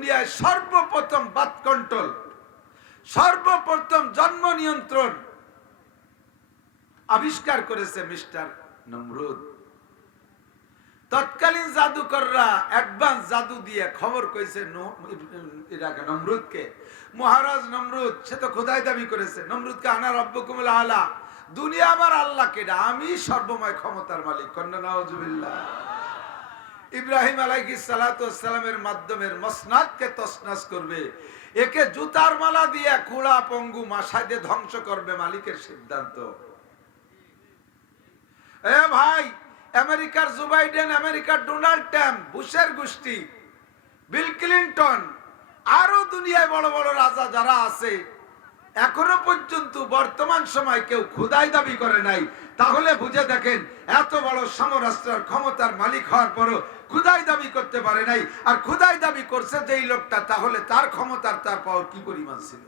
দুনিয়ায় সর্বপ্রথম birth control, সর্বপ্রথম জন্ম নিয়ন্ত্রণ আবিষ্কার করেছে মিস্টার নমরুদ। তৎকালীন জাদুকররা অ্যাডভান্স জাদু দিয়ে খবর কইছে নমরুদকে, মহারাজ নমরুদ সে তো খোদাই দাবি করেছে, নমরুদকে আনা রব্বুকুমুল আলা, দুনিয়া আমার আল্লাহ কেডা, আমি সর্বময় ক্ষমতার মালিক। কন্যা নাউজুবিল্লাহ। ইব্রাহিম আলাইহিস সালাতু ওয়াস সালামের মাধ্যমে মসনাদকে তছনছ করবে, একে জুতার মালা দিয়ে কুড়া পঙ্গু মাশা দিয়ে ধ্বংস করবে, মালিকের সিদ্ধান্ত। এ ভাই, আমেরিকার জো বাইডেন, আমেরিকার ডোনাল্ড ট্রাম্প, বুশের গোষ্ঠী, বিল ক্লিনটন, আরো দুনিয়ায় বড় বড় রাজা যারা আছে, এখনো পর্যন্ত বর্তমান সময় কেউ খোদাই দাবি করে নাই। তাহলে বুঝে দেখেন, এত বড় সমরাষ্ট্রের ক্ষমতার মালিক হওয়ার পরও খোদাই দাবি করতে পারে নাই। আর খোদাই দাবি করছে যেই লোকটা, তাহলে তার ক্ষমতার, তার পাওয়ার কি পরিমাণ ছিল।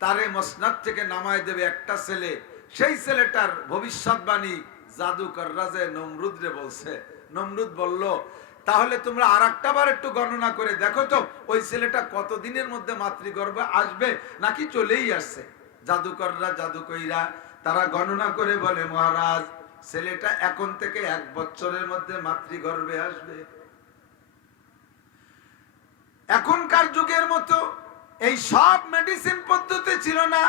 তারে মসনাদ থেকে নামায় দেবে একটা ছেলে, সেই ছেলেটার ভবিষ্যৎবাণী জাদুকররা যে নমরুদরে বলছে। নমরুদ বলল, তাহলে তোমরা আর একটা বার একটু গণনা করে দেখো তো, ওই ছেলেটা কতদিনের মধ্যে মাতৃগর্ভে আসবে, নাকি চলেই আসছে। জাদুকররা, জাদুকইরা তারা গণনা করে বলে, মহারাজ ছেলেটা এখন থেকে 1 বছরের মধ্যে মাতৃগর্ভে আসবে। এখনকার যুগের মতো এই সব মেডিসিন পদ্ধতি ছিল না।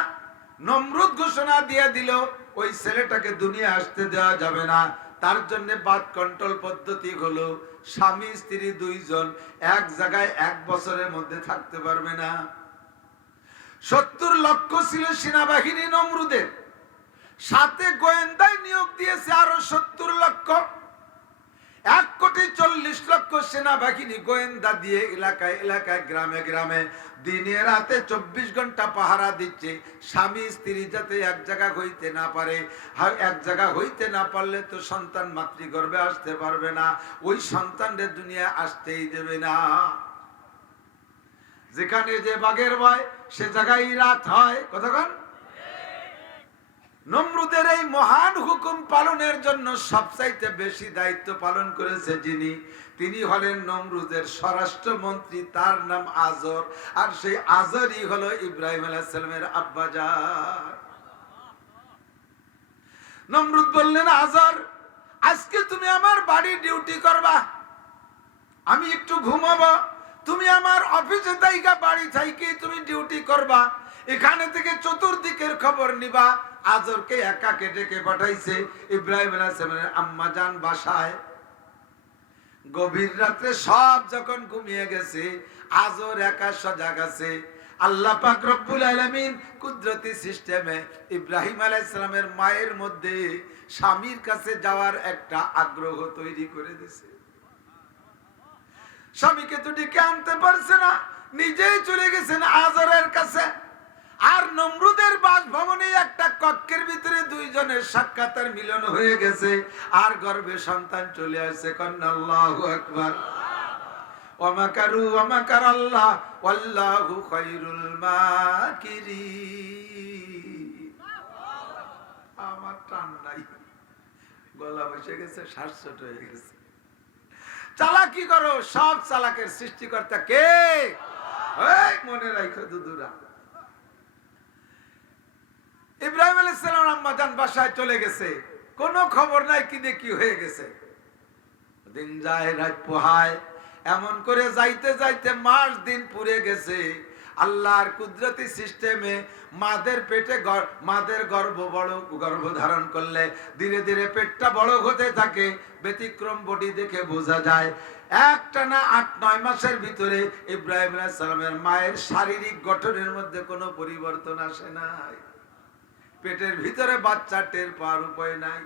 নমরুদ ঘোষণা দিয়ে দিল, ওই ছেলেটাকে দুনিয়া আসতে দেওয়া যাবে না। তার জন্য বার্থ কন্ট্রোল পদ্ধতি হলো, স্বামী স্ত্রী 2 জন এক জায়গায় 1 বছরের মধ্যে থাকতে পারবে না। 70 লক্ষ ছিল সেনাবাহিনী নমরুদের, সাথে গোয়েন্দায় নিয়োগ দিয়েছে আরো 70 লক্ষ। 1,40,00,000 সেনাবাহিনী গোয়েন্দা দিয়ে এলাকায় এলাকায়, গ্রামে গ্রামে, দিনে রাতে 24 ঘন্টা পাহারা দিচ্ছে, স্বামী স্ত্রী যাতে এক জায়গা হইতে না পারে। এক জায়গা হইতে না পারলে তো সন্তান মাতৃগর্ভে আসতে পারবে না, ওই সন্তানদের দুনিয়ায় আসতেই দেবে না। যেখানে যে বাঘের ভয়, সে জায়গায় রাত হয়। কতক্ষণ? নমরুদের এই মহান হুকুম পালনের জন্য সবচাইতে বেশি দায়িত্ব পালন করেছে যিনি, তিনি হলেন নমরুদের স্বরাষ্ট্রমন্ত্রী, তার নাম আজর। আর সেই আজরই হলো ইব্রাহিম আলাইহিস সালামের আব্বাজান। নমরুদ বললেন, আজর আজকে তুমি আমার বাড়ি ডিউটি করবা, আমি একটু ঘুমাবো, তুমি আমার অফিসে থাইকা বাড়ি থাইকে তুমি ডিউটি করবা, এখানে থেকে চতুর্দিকের খবর নিবা। আজরকে একাকে ডেকে পাঠাইছে ইব্রাহিম আলাইহিস সালামের আম্মাজান বাসায়। গভীর রাতে সব যখন ঘুমিয়ে গেছে, আজর একা সজাগ আছে। আল্লাহ পাক রব্বুল আলামিন কুদরতি সিস্টেমে ইব্রাহিম আলাইহিস সালামের মায়ের মধ্যে স্বামীর কাছে যাওয়ার একটা আগ্রহ তৈরি করে দিয়েছে। স্বামীকে তো ডেকে আনতে পারছে না, নিজেই চলে গেছেন আজরের কাছে। আর নমরুদের বাসভবনে একটা কক্ষের ভিতরে 2 জনের সাক্ষাতের মিলন হয়ে গেছে, আর গর্ভে সন্তান চলে আসছে। কন্যা আল্লাহু আকবার। ওয়া মাকারু ওয়া মাকারাল্লাহ ওয়াল্লাহু খায়রুল মাকিরিন। আমার টান নাই, গলা বসে গেছে, শ্বাস ছোট হয়ে গেছে। চালাকি করো, সব চালাকের সৃষ্টিকর্তা কে? এই মনে রাখো দুদুরা, ইব্রাহিম আলাইহিস সালাম আম্মাজান বাসায় চলে গেছে, কোনো খবর নাই কি দেখি হয়ে গেছে। দিন যায় রাত পোহায়, এমন করে যাইতে যাইতে মাস দিন পুরে গেছে। আল্লাহর কুদরতি সিস্টেমে মাদের পেটে, মাদের গর্ভ ধারণ করলে ধীরে ধীরে পেটটা বড় হতে থাকে। ব্যতিক্রম বডি দেখে বোঝা যায় একটানা 8-9 মাসের ভিতরে ইব্রাহিম আলাইহিস সালামের মায়ের শারীরিক গঠনের মধ্যে কোনো পরিবর্তন আসে নাই। পেটের ভিতরে বাচ্চা টের পাওয়ার উপায় নাই।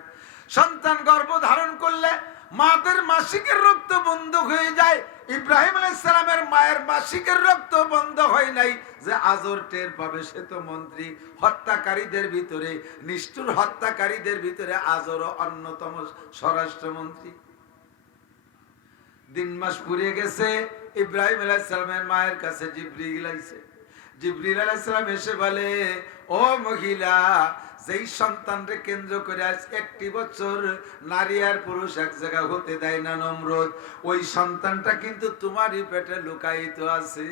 সন্তান গর্ভ ধারণ করলে মাদের মাসিকের রক্ত বন্ধ হয়ে যায়। ইব্রাহিম আলাইহিস সালামের মায়ের মাসিকের রক্ত বন্ধ হয় নাই যে আজর টের পাবে। সে তো মন্ত্রী, হত্যাকারীদের ভিতরে, নিষ্ঠুর হত্যাকারীদের ভিতরে আজরও অন্যতম স্বরাষ্ট্রমন্ত্রী। দিন মাস পুড়িয়ে গেছে। ইব্রাহিম আলাইহিস সালামের মায়ের কাছে জিবরিল আইছে। জিবরিল আলাইহিস সালাম এসে বলে, ও মহিলা, যেই সন্তানরে কেন্দ্র করে আজ 1 বছর নারী আর পুরুষ এক জায়গা হতে দেয় না নমরুদ, ওই সন্তানটা কিন্তু তোমারই পেটে লুকায়িত আছে।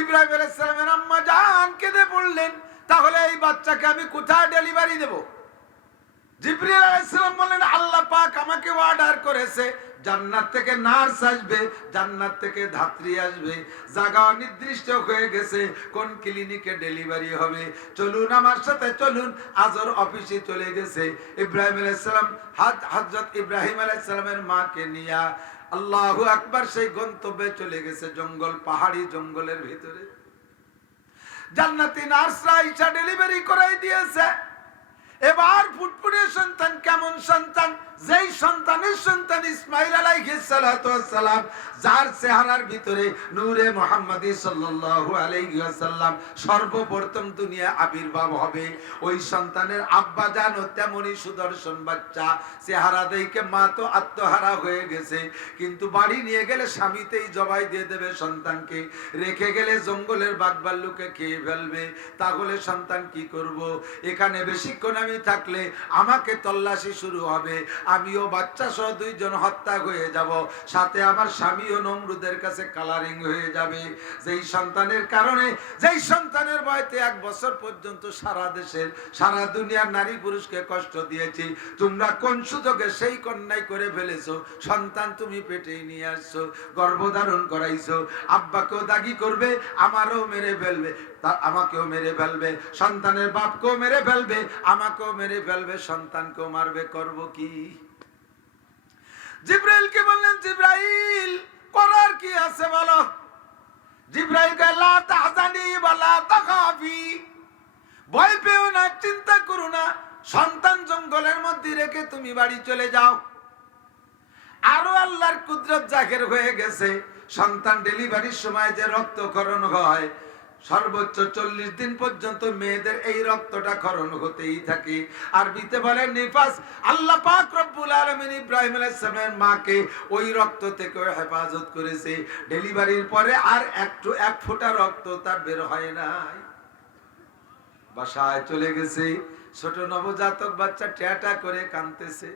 ইব্রাহিম আলাইহিস সালামের আম্মা জান কেঁদে পড়লেন, তাহলে এই বাচ্চাকে আমি কোথায় ডেলিভারি দেব? জিবরিল আলাইহিস সালাম বললেন, আল্লাহ পাক আমাকে অর্ডার করেছে জান্নাত থেকে নার্স আসবে, জান্নাত থেকে ধাত্রী আসবে, জায়গা নির্দিষ্ট হয়ে গেছে কোন ক্লিনিকে ডেলিভারি হবে। চলুন আমার সাথে চলুন। আজর অফিসে চলে গেছে। ইব্রাহিম আলাইহিস সালাম হযরত ইব্রাহিম আলাইহিস সালামের মাকে নিয়ে আল্লাহু আকবার সেই গন্তব্যে চলে গেছে, জঙ্গল, পাহাড়ি জঙ্গলের ভিতরে। জান্নাতি নার্সরা ইচ্ছা ডেলিভারি করাই দিয়েছে। এবার ফুটফুটে সন্তান কেমন সন্তান? যেই সন্তানের সন্তান ইসমাইল আলাইহিস সালাতু ওয়াস সালাম, যার চেহারার ভিতরে নূরে মুহাম্মাদি সাল্লাল্লাহু আলাইহি ওয়াসাল্লাম সর্বপ্রথম দুনিয়া আবির্ভাব হবে। ওই সন্তানের আব্বা জানো তেমনি সুদর্শন বাচ্চা, চেহারা দেখে মা তো আত্মহারা হয়ে গেছে, কিন্তু বাড়ি নিয়ে গেলে স্বামীতেই জবাই দিয়ে দেবে সন্তানকে, রেখে গেলে জঙ্গলের বাঘভাল্লুকে খেয়ে ফেলবে। তাহলে সন্তান কি করব? এখানে বেশিক্ষণ আমি থাকলে আমাকে তল্লাশি শুরু হবে, আমিও বাচ্চা সহ 2 জন হত্যা হয়ে যাব, সাথে আমার স্বামীও নমরুদের কাছে কালারিং হয়ে যাবে। যেই সন্তানের কারণে, যেই সন্তানের বয়সে 1 বছর পর্যন্ত সারা দেশের সারা দুনিয়ার নারী পুরুষকে কষ্ট দিয়েছি, তোমরা কোন সুযোগে সেই কন্যাই করে ফেলেছো? সন্তান তুমি পেটেই নিয়ে আসছো, গর্ভধারণ করাইছো, আব্বাকেও দাগি করবে, আমারও মেরে ফেলবে, আমাকেও মেরে ফেলবে, সন্তানের বাপকেও মেরে ফেলবে, আমাকেও মেরে ফেলবে, সন্তানকেও মারবে, করব কি? জিবরাইলকে বললেন, জিবরাইল করার কি আছে বলো? জিবরাইল কে লা তাহজানি ওয়ালা তাখাফি, ভয় পেও না, চিন্তা করো না, সন্তান জঙ্গলের মধ্যে রেখে তুমি বাড়ি চলে যাও। আরো আল্লাহর কুদরত জাহির হয়ে গেছে। সন্তান ডেলিভারির সময় যে রক্তক্ষরণ হয়, সর্বোচ্চ 40 দিন পর্যন্ত মেয়েদের এই রক্তটা ক্ষরণ হতেই থাকে। আরবিতে বলে নিফাস। আল্লাহ পাক রব্বুল আলামিন ইব্রাহিম আলাইহিস সালামের মাকে ওই রক্ত থেকে হেফাজত করেছে। ডেলিভারির পরে আর এক ফোঁটা রক্ত তার বের হয় নাই। বাসায় চলে গেছে, ছোট নবজাতক বাচ্চা ট্যাটা করে কাঁদতেছে,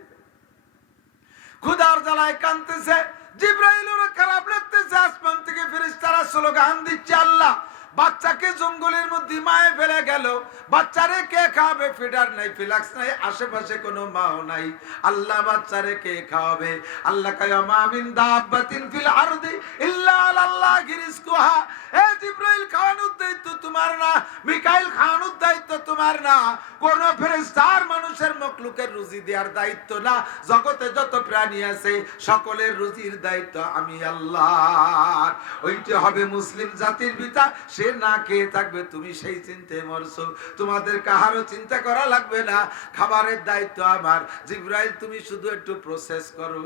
ক্ষুধার জ্বালায় কাঁদতেছে। জিবরাইলের খারাপ লাগতেছে। আসমান থেকে ফেরেশতারা স্লোগান দিচ্ছে, আল্লাহ বাচ্চাকে জঙ্গলের মধ্যে মায়ে ফেলে গেল, বাচ্চারে কে খাওয়াবে? ফিডার নাই, ফিলাক্স নাই, আশেপাশে কোনো মাও নাই, আল্লাহ বাচ্চারে কে খাওয়াবে? আল্লাহ কয় মা মিন দাব্বাতিন ফিল আরদি ইল্লা আলাল্লাহি রিজকুহা। এ জিবরাইল, খাওয়ানোর দায়িত্ব তোমার না, মিকাইল খাওয়ানোর দায়িত্ব তোমার না, কোন ফেরেশতার মানুষের মখলুকের রুজি দেওয়ার দায়িত্ব না। জগতে যত প্রাণী আছে সকলের রুজির দায়িত্ব আমি আল্লাহর। ওইটা হবে মুসলিম জাতির পিতা, সে না খেয়ে থাকবে, তুমি সেই চিন্তায় মরছো, তোমাদের কাহারও চিন্তা করা লাগবে না, খাবারের দায়িত্ব আমার। জিবরাইল তুমি শুধু একটু প্রসেস করো।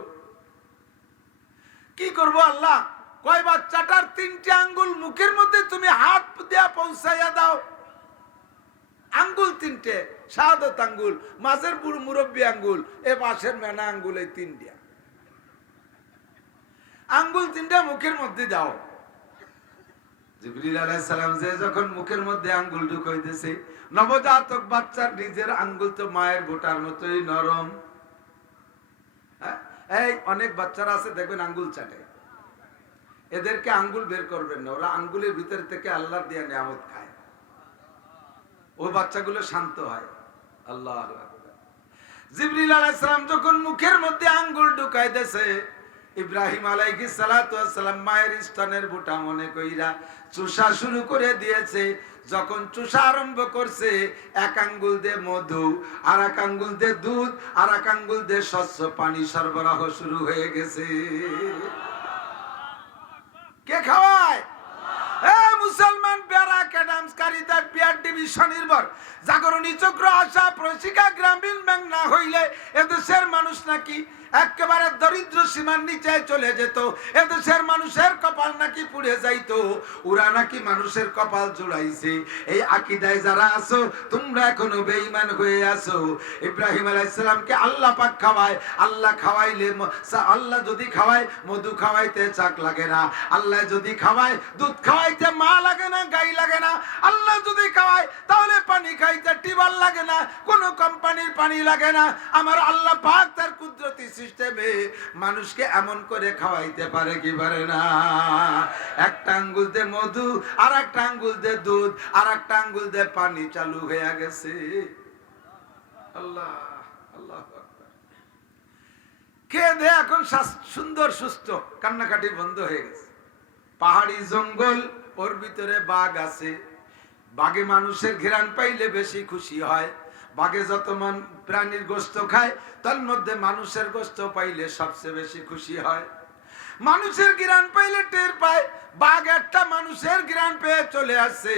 কি করব আল্লাহ? কয় বাচ্চাটার 3টে আঙ্গুল মুখের মধ্যে তুমি হাত দিয়া পৌঁছাইয়া দাও। আঙ্গুল 3টে, শাহাদত আঙ্গুল, মাঝের মুরব্বী আঙ্গুল, এ পাশের মেনা আঙ্গুল, এই 3টে আঙ্গুল 3টে মুখের মধ্যে দাও। জিবরিল আলাইহিস সালাম যে যখন মুখের মধ্যে আঙ্গুল ঢুকাইতেছে, নবজাতক বাচ্চার নিজের আঙ্গুল তো মায়ের বোটার মতোই নরম। এই অনেক বাচ্চারা আছে দেখবেন আঙ্গুল চাটে, এদেরকে আঙ্গুল বের করবেন না, ওরা আঙ্গুলের ভিতর থেকে আল্লাহর দেয়া নিয়ামত খায়, ও বাচ্চাগুলো শান্ত হয়। আল্লাহু আকবার। জিবরিল আলাইহিস সালাম যখন মুখের মধ্যে আঙ্গুল ঢুকাইতেছে, ইব্রাহিম আলাইহিস সালাতু ওয়াস সালাম মায়ের স্তনের বুটা মনে কইরা চুষা শুরু করে দিয়েছে। যখন চুষা আরম্ভ করছে, 1 আঙ্গুল দিয়ে মধু, আর 1 আঙ্গুল দিয়ে দুধ, আর 1 আঙ্গুল দিয়ে স্বচ্ছ পানি সরবরাহ শুরু হয়ে গেছে। কে খাওয়ায়? মুসলমান বেড়া ক্যাডামস কারিতা বিয়ার ডিভিশন নির্ভর জাগরণী চক্র আশা প্রশিকা গ্রামীণ ব্যাংক না হইলে এদেশের মানুষ নাকি একেবারে দরিদ্র সীমার নিচে চলে যেত। এদেশের মানুষের কপাল নাকি পুড়ে যাইতো, ওরা নাকি মানুষের কপাল জুড়াইছে। এই আকীদায় যারা আছো তোমরা এখনো বেঈমান হয়ে আছো। ইব্রাহিম আলাইহিস সালামকে আল্লাহ পাক খাওয়ায়, আল্লাহ খাওয়াইলে আল্লাহ যদি খাওয়ায় মধু খাওয়াইতে চাক লাগে না, আল্লাহ যদি খাওয়ায় দুধ খাওয়াইতে মা লাগে না, গাই লাগে না, আল্লাহ যদি খাওয়ায় তাহলে পানি খাইতে টিউবওয়েল লাগে না, কোনো কোম্পানির পানি লাগে না। আমার আল্লাহ পাক তার কুদরতি সিস্টেমে মানুষকে এমন করে খাওয়াইতে পারে কি পারে না? একটা আঙ্গুল দিয়ে মধু, আর একটা আঙ্গুল দিয়ে দুধ, আর একটা আঙ্গুল দিয়ে পানি চালু হয়ে গেছে। আল্লাহ আল্লাহ কে দে এখন সুন্দর সুস্থ, কান্নাকাটি বন্ধ হয়ে গেছে। পাহাড়ি জঙ্গল, ওর ভিতরে বাঘ আছে। বাঘে মানুষের ঘ্রাণ পাইলে বেশি খুশি হয়। বাঘে যত প্রাণীর গোশত খায় তার মধ্যে মানুষের গোশত পাইলে সবচেয়ে বেশি খুশি হয়। মানুষের ঘ্রাণ পাইলে টের পায়। বাঘ একটা মানুষের ঘ্রাণ পেয়ে চলে আসছে,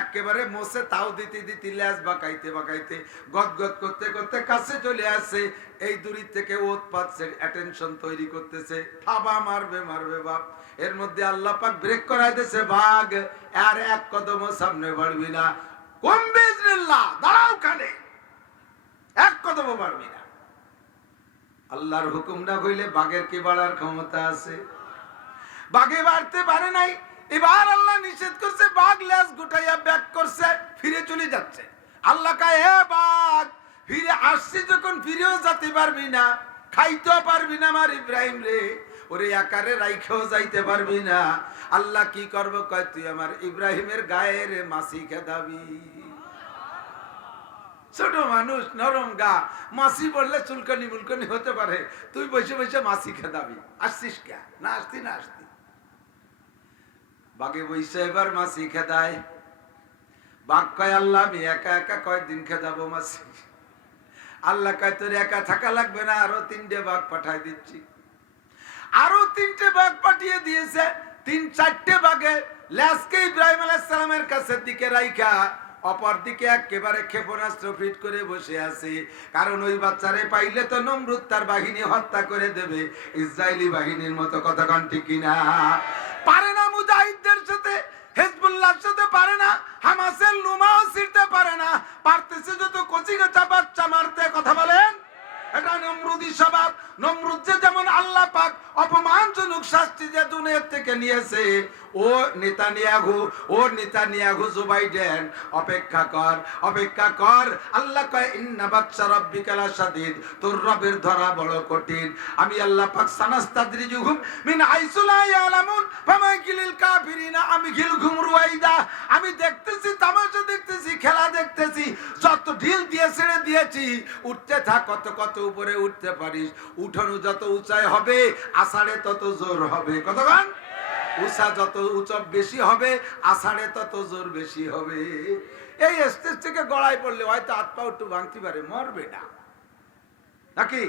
একেবারে মোছে তাও দিতে দিতে ল্যাজ বাঁকাইতে বাঁকাইতে গদগদ করতে করতে কাছে চলে আসছে। এই দূরি থেকে ওত পাচ্ছে, অ্যাটেনশন তৈরি করতেছে, থাবা মারবে মারবে বাপ। এর মধ্যে আল্লাহ পাক ব্রেক করাই দিয়েছে, বাঘ আর এক কদম সামনে বাড়বি না, কুম বিইজনিল্লাহ, দাঁড়াও কানে, এক কদম বাড়বি না। আল্লাহর হুকুম না হইলে বাঘের কি বাড়ার ক্ষমতা আছে? বাঘে বাড়তে পারে নাই। এবার আল্লাহ নিষেধ করছে, বাঘ লেজ গুটাইয়া ব্যাক করছে, ফিরে চলে যাচ্ছে। আল্লাহ কয়, হে বাঘ, ফিরে আসছি যখন ফিরেও যেতে পারবি না, খাইতেও পারবি না আমার ইব্রাহিম রে, ওরে আকারে রাইখেও যাইতে পারবি না। আল্লাহ কি করবো? কয়, তুই আমার ইব্রাহিমের গায়ের মাছি খেদাবি। ছোট মানুষ, নরম গা, মাছি পড়লে চুলকানি মুলকানি হতে পারে, তুই বসে বসে মাছি খেদাবি। আসছিস কে? না আসতি না আসতি। বাঘে বসে এবার মাছি খেদায়। বাঘ কয়, আল্লাহ আমি একা একা কয়েকদিন খেদাবো মাছি? আল্লাহ কয়, তোর একা থাকা লাগবে না, আরো 3টে বাঘ পাঠাই দিচ্ছি। আরো 3টে বাঘ পাঠিয়ে দিয়েছে। 3-4টে বাঘে লেজকে ইব্রাহিম আলাইহিস সালামের কাছে দিকে রাইখা অপর দিকে একেবারে ক্ষেপণাস্ত্র ফিট করে বসে আছে। কারণ ওই বাচ্চারে পাইলে তো নমরুদ তার বাহিনী হত্যা করে দেবে, ইসরায়েলি বাহিনীর মতো। কথা কন ঠিক কিনা? পারে না মুজাহিদদের সাথে, হিজবুল্লাহর সাথে পারে না, হামাসের লুমাও ছিড়তে পারে না, পারতেছে যত কচি কাঁচা বাচ্চা মারতে। কথা বলেন, এটা নমরুদি স্বভাব। নমরুদ যে যেমন আল্লাহ পাক অপমানজনক শাস্তি যে দুনিয়া থেকে নিয়েছে, ও নেতানিয়াহু জো বাইডেন অপেক্ষা কর, অপেক্ষা কর। আল্লাহ কয়, ইন্না বাতশা রাব্বিকা লাশাদীদ, তোর রবের ধরা বড় কঠিন। আমি আল্লাহ পাক সানাস্তাদরিজুহুম মিন হাইসু লা ইয়ালামুন ফামাকিলিল কাফিরিনা আমহিলহুম রুয়াইদা। আমি দেখতেছি, তামাশা দেখতেছি, খেলা দেখতেছি, যত ঢিল দিয়ে ছেড়ে দিয়েছি, উঠতে থাক, কত কত উপরে উঠতে পারিস। উঠানো যত উঁচাই হবে, আষাঢ়ে তত জোর হবে। কতক্ষণ উঁচা যত উঁচা বেশি হবে, আষাঢ়ে তত জোর বেশি হবে। এই স্টেজ থেকে গড়াই পড়লে হয়তো হাত পা একটু ভাঙতে পারে, মরবে না নাকি?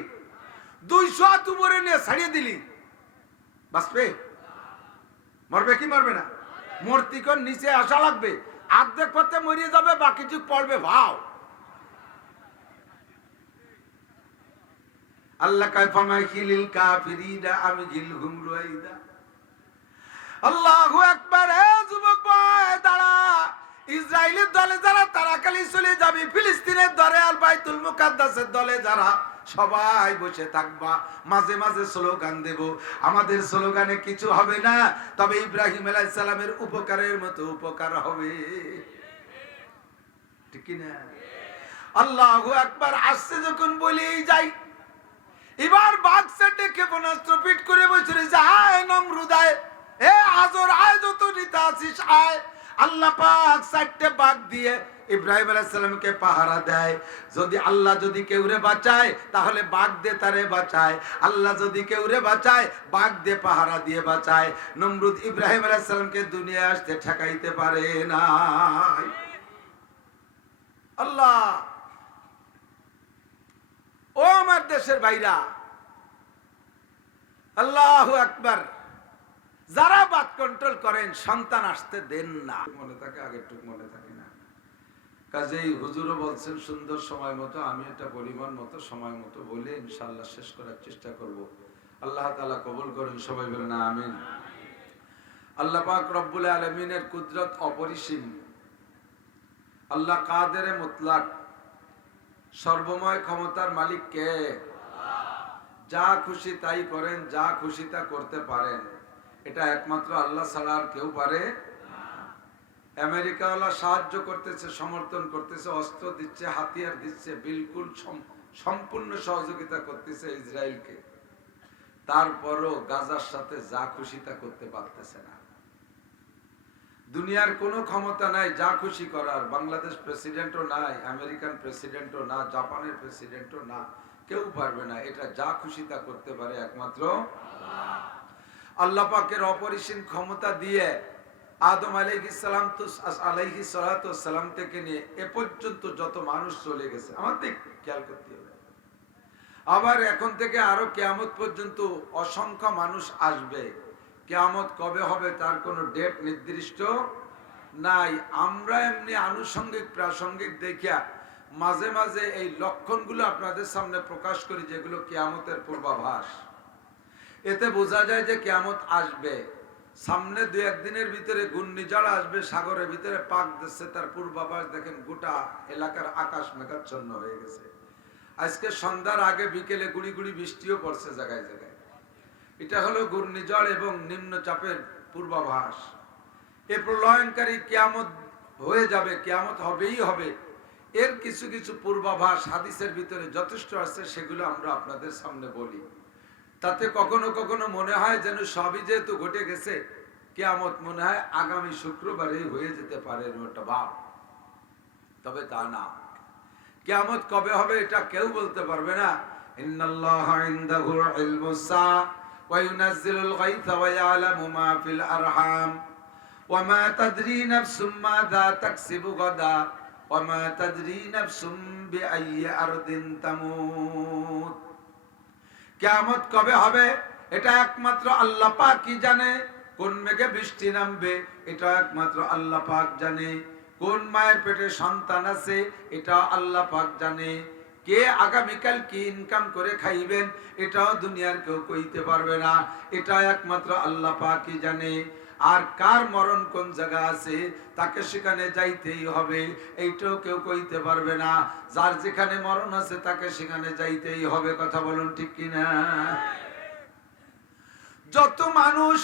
200 হাত উপরে নিয়ে ছাড়িয়ে দিলি, বাঁচবে? মরবে কি মরবে না? মূর্তিকর নিচে আসা লাগবে, অর্ধেক পথে মরিয়ে যাবে, বাকি যুগ পড়বে ভাও। আল্লাহ কয়, ফামাকিলিল কাফিরিনা আমহিলহুম রুয়াইদা। আল্লাহু আকবার। হে যুবক ভাই, দাঁড়া। ইসরায়েলের দলে যারা তারা খালি চলে যাবি, ফিলিস্তিনের দলে আর বাইতুল মুকাদ্দাসের দলে যারা, সবাই বসে থাকবা। মাঝে মাঝে স্লোগান দেব। আমাদের স্লোগানে কিছু হবে না, তবে ইব্রাহিম আলাইহিস সালামের উপকারের মতো উপকার হবে। ঠিক কি না? আল্লাহু আকবার। আসছে যখন বলেই যাই, এবার বাঘ সেটে ক্ষেপণাস্ত্র পিট করে বসে রয়েছে। আয় নমরুদ আয়, এ আজর আয়, যত নিতে আসিস আয়। আল্লাহ পাক 4টে বাঘ দিয়ে ইব্রাহিম আলাইহিস সালামকে পাহারা দেয়। যদি আল্লাহ যদি কেউরে বাঁচায় তাহলে বাঘ দিয়ে তারে বাঁচায়, আল্লাহ যদি কেউরে বাঁচায় বাঘ দিয়ে পাহারা দিয়ে বাঁচায়। নমরুদ ইব্রাহিম আলাইহিস সালামকে দুনিয়ায় আসতে ঠেকাইতে পারে না। আল্লাহ, ও আমার দেশের ভাইরা, আল্লাহু আকবার। যারা বাদ কন্ট্রোল করেন, সন্তান আসতে দেন না। মনে থাকে, আগের টুক মনে থাকে না? কাজেই হুজুরও বলছেন সুন্দর সময় মতো, আমি এটা পরিমাণ মতো সময় মতো বলে ইনশাআল্লাহ শেষ করার চেষ্টা করব। আল্লাহ তাআলা কবুল করেন, সবাই বলেন আমিন। আল্লাহ পাক রব্বুল আলামিনের কুদরত অপরিসীম। আল্লাহ কাদেরে মুতলাক, সর্বময় ক্ষমতার মালিক কে? যা খুশি তাই করেন, যা খুশি তা করতে পারেন, এটা একমাত্র আল্লাহ ছাড়া আর কেউ পারে। আমেরিকাওয়ালা সাহায্য করতেছে, সমর্থন করতেছে, অস্ত্র দিচ্ছে, হাতিয়ার দিচ্ছে, বিলকুল সম্পূর্ণ সহযোগিতা করতেছে ইসরায়েলকে। তারপরও গাজার সাথে যা খুশি তা করতে পারতেছে না। দুনিয়ার কোনো ক্ষমতা নাই যা খুশি করার। বাংলাদেশ প্রেসিডেন্টও নাই, আমেরিকান প্রেসিডেন্টও না, জাপানের প্রেসিডেন্টও না, কেউ পারবে না। এটা যা খুশি তা করতে পারে একমাত্র আল্লাহ পাকের অপরিসীম ক্ষমতা দিয়ে আদম আলাইহিস সালাম থেকে নিয়ে এ পর্যন্ত যত মানুষ চলে গেছে আমাদের খেয়াল করতে হবে। আবার এখন থেকে আরো কিয়ামত পর্যন্ত অসংখ্য মানুষ আসবে। কিয়ামত কবে হবে তার কোনো ডেট নির্দিষ্ট নাই। আমরা এমনি আনুষঙ্গিক প্রাসঙ্গিক দেখিয়া মাঝে মাঝে এই লক্ষণগুলো আপনাদের সামনে প্রকাশ করি, যেগুলো কিয়ামতের পূর্বাভাস। এতে বোঝা যায় যে কিয়ামত আসবে। সামনে 2-1 দিনের ভিতরে ঘূর্ণিঝড় আসবে, সাগরের ভিতরে পাক দিচ্ছে, তার পূর্বাভাস দেখেন গোটা এলাকার আকাশ মেঘাচ্ছন্ন হয়ে গেছে। আজকে সন্ধ্যার আগে বিকেলে গুড়ি গুড়ি বৃষ্টিও পড়ছে জায়গায় জায়গায়। এটা হলো ঘূর্ণিঝড় এবং নিম্নচাপের পূর্বাভাস। এ প্রলয়ঙ্কারী কিয়ামত হয়ে যাবে, কিয়ামত হবেই হবে। এর কিছু কিছু পূর্বাভাস হাদিসের ভিতরে যথেষ্ট আছে, সেগুলো আমরা আপনাদের সামনে বলি। তাতে কখনো কখনো মনে হয় যেন সবই যেহেতু ঘটে গেছে, কিয়ামত মনে হয় আগামী শুক্রবারেই হয়ে যেতে পারে একটা ভাব। তবে তা না। কিয়ামত কবে হবে এটা কেউ বলতে পারবে না। ইন্নাল্লাহা ইনদাহু ইলমুস সাআ ওয়া ইউনাজ্জিলুল গায়থা ওয়া ইয়ালামু মা ফিল আরহাম ওয়া মা তাদরি নাফসুম মাযা তাকসিবু গাদা ওয়া মা তাদরি নাফসুম বিআইয়ি আরদিন তামুত। কিয়ামত কবে হবে এটা একমাত্র আল্লাহ পাকই জানে। কোন মেঘে বৃষ্টি নামবে এটা একমাত্র আল্লাহ পাক জানে। কোন মায়ের পেটে সন্তান আছে এটা আল্লাহ পাক জানে। কে আগামীকাল কি ইনকাম করে খাইবেন এটাও দুনিয়ার কেউ কইতে পারবে না, এটা একমাত্র আল্লাহ পাকই জানে। আর কার মরণ কোন জায়গা আছে তাকে সেখানে যাইতেই হবে, এইটাও কেউ কইতে পারবে না। যার যেখানে মরণ আছে তাকে সেখানে যাইতেই হবে। কথা বলুন ঠিক কিনা? যত মানুষ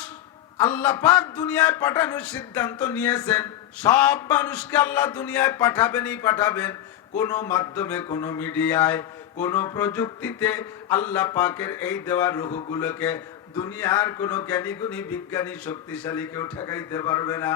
আল্লাহ পাক দুনিয়ায় পাঠানোর সিদ্ধান্ত নিয়েছেন, সব মানুষকে আল্লাহ দুনিয়ায় পাঠাবেনই পাঠাবেন। কোন মাধ্যমে, কোন মিডিয়ায়, কোন প্রযুক্তিতে আল্লাহ পাকের এই দেওয়া রূহগুলোকে দুনিয়ার কোন জ্ঞানী গুণী বিজ্ঞানী শক্তিশালী কেউ ঠেকাইতে পারবে না।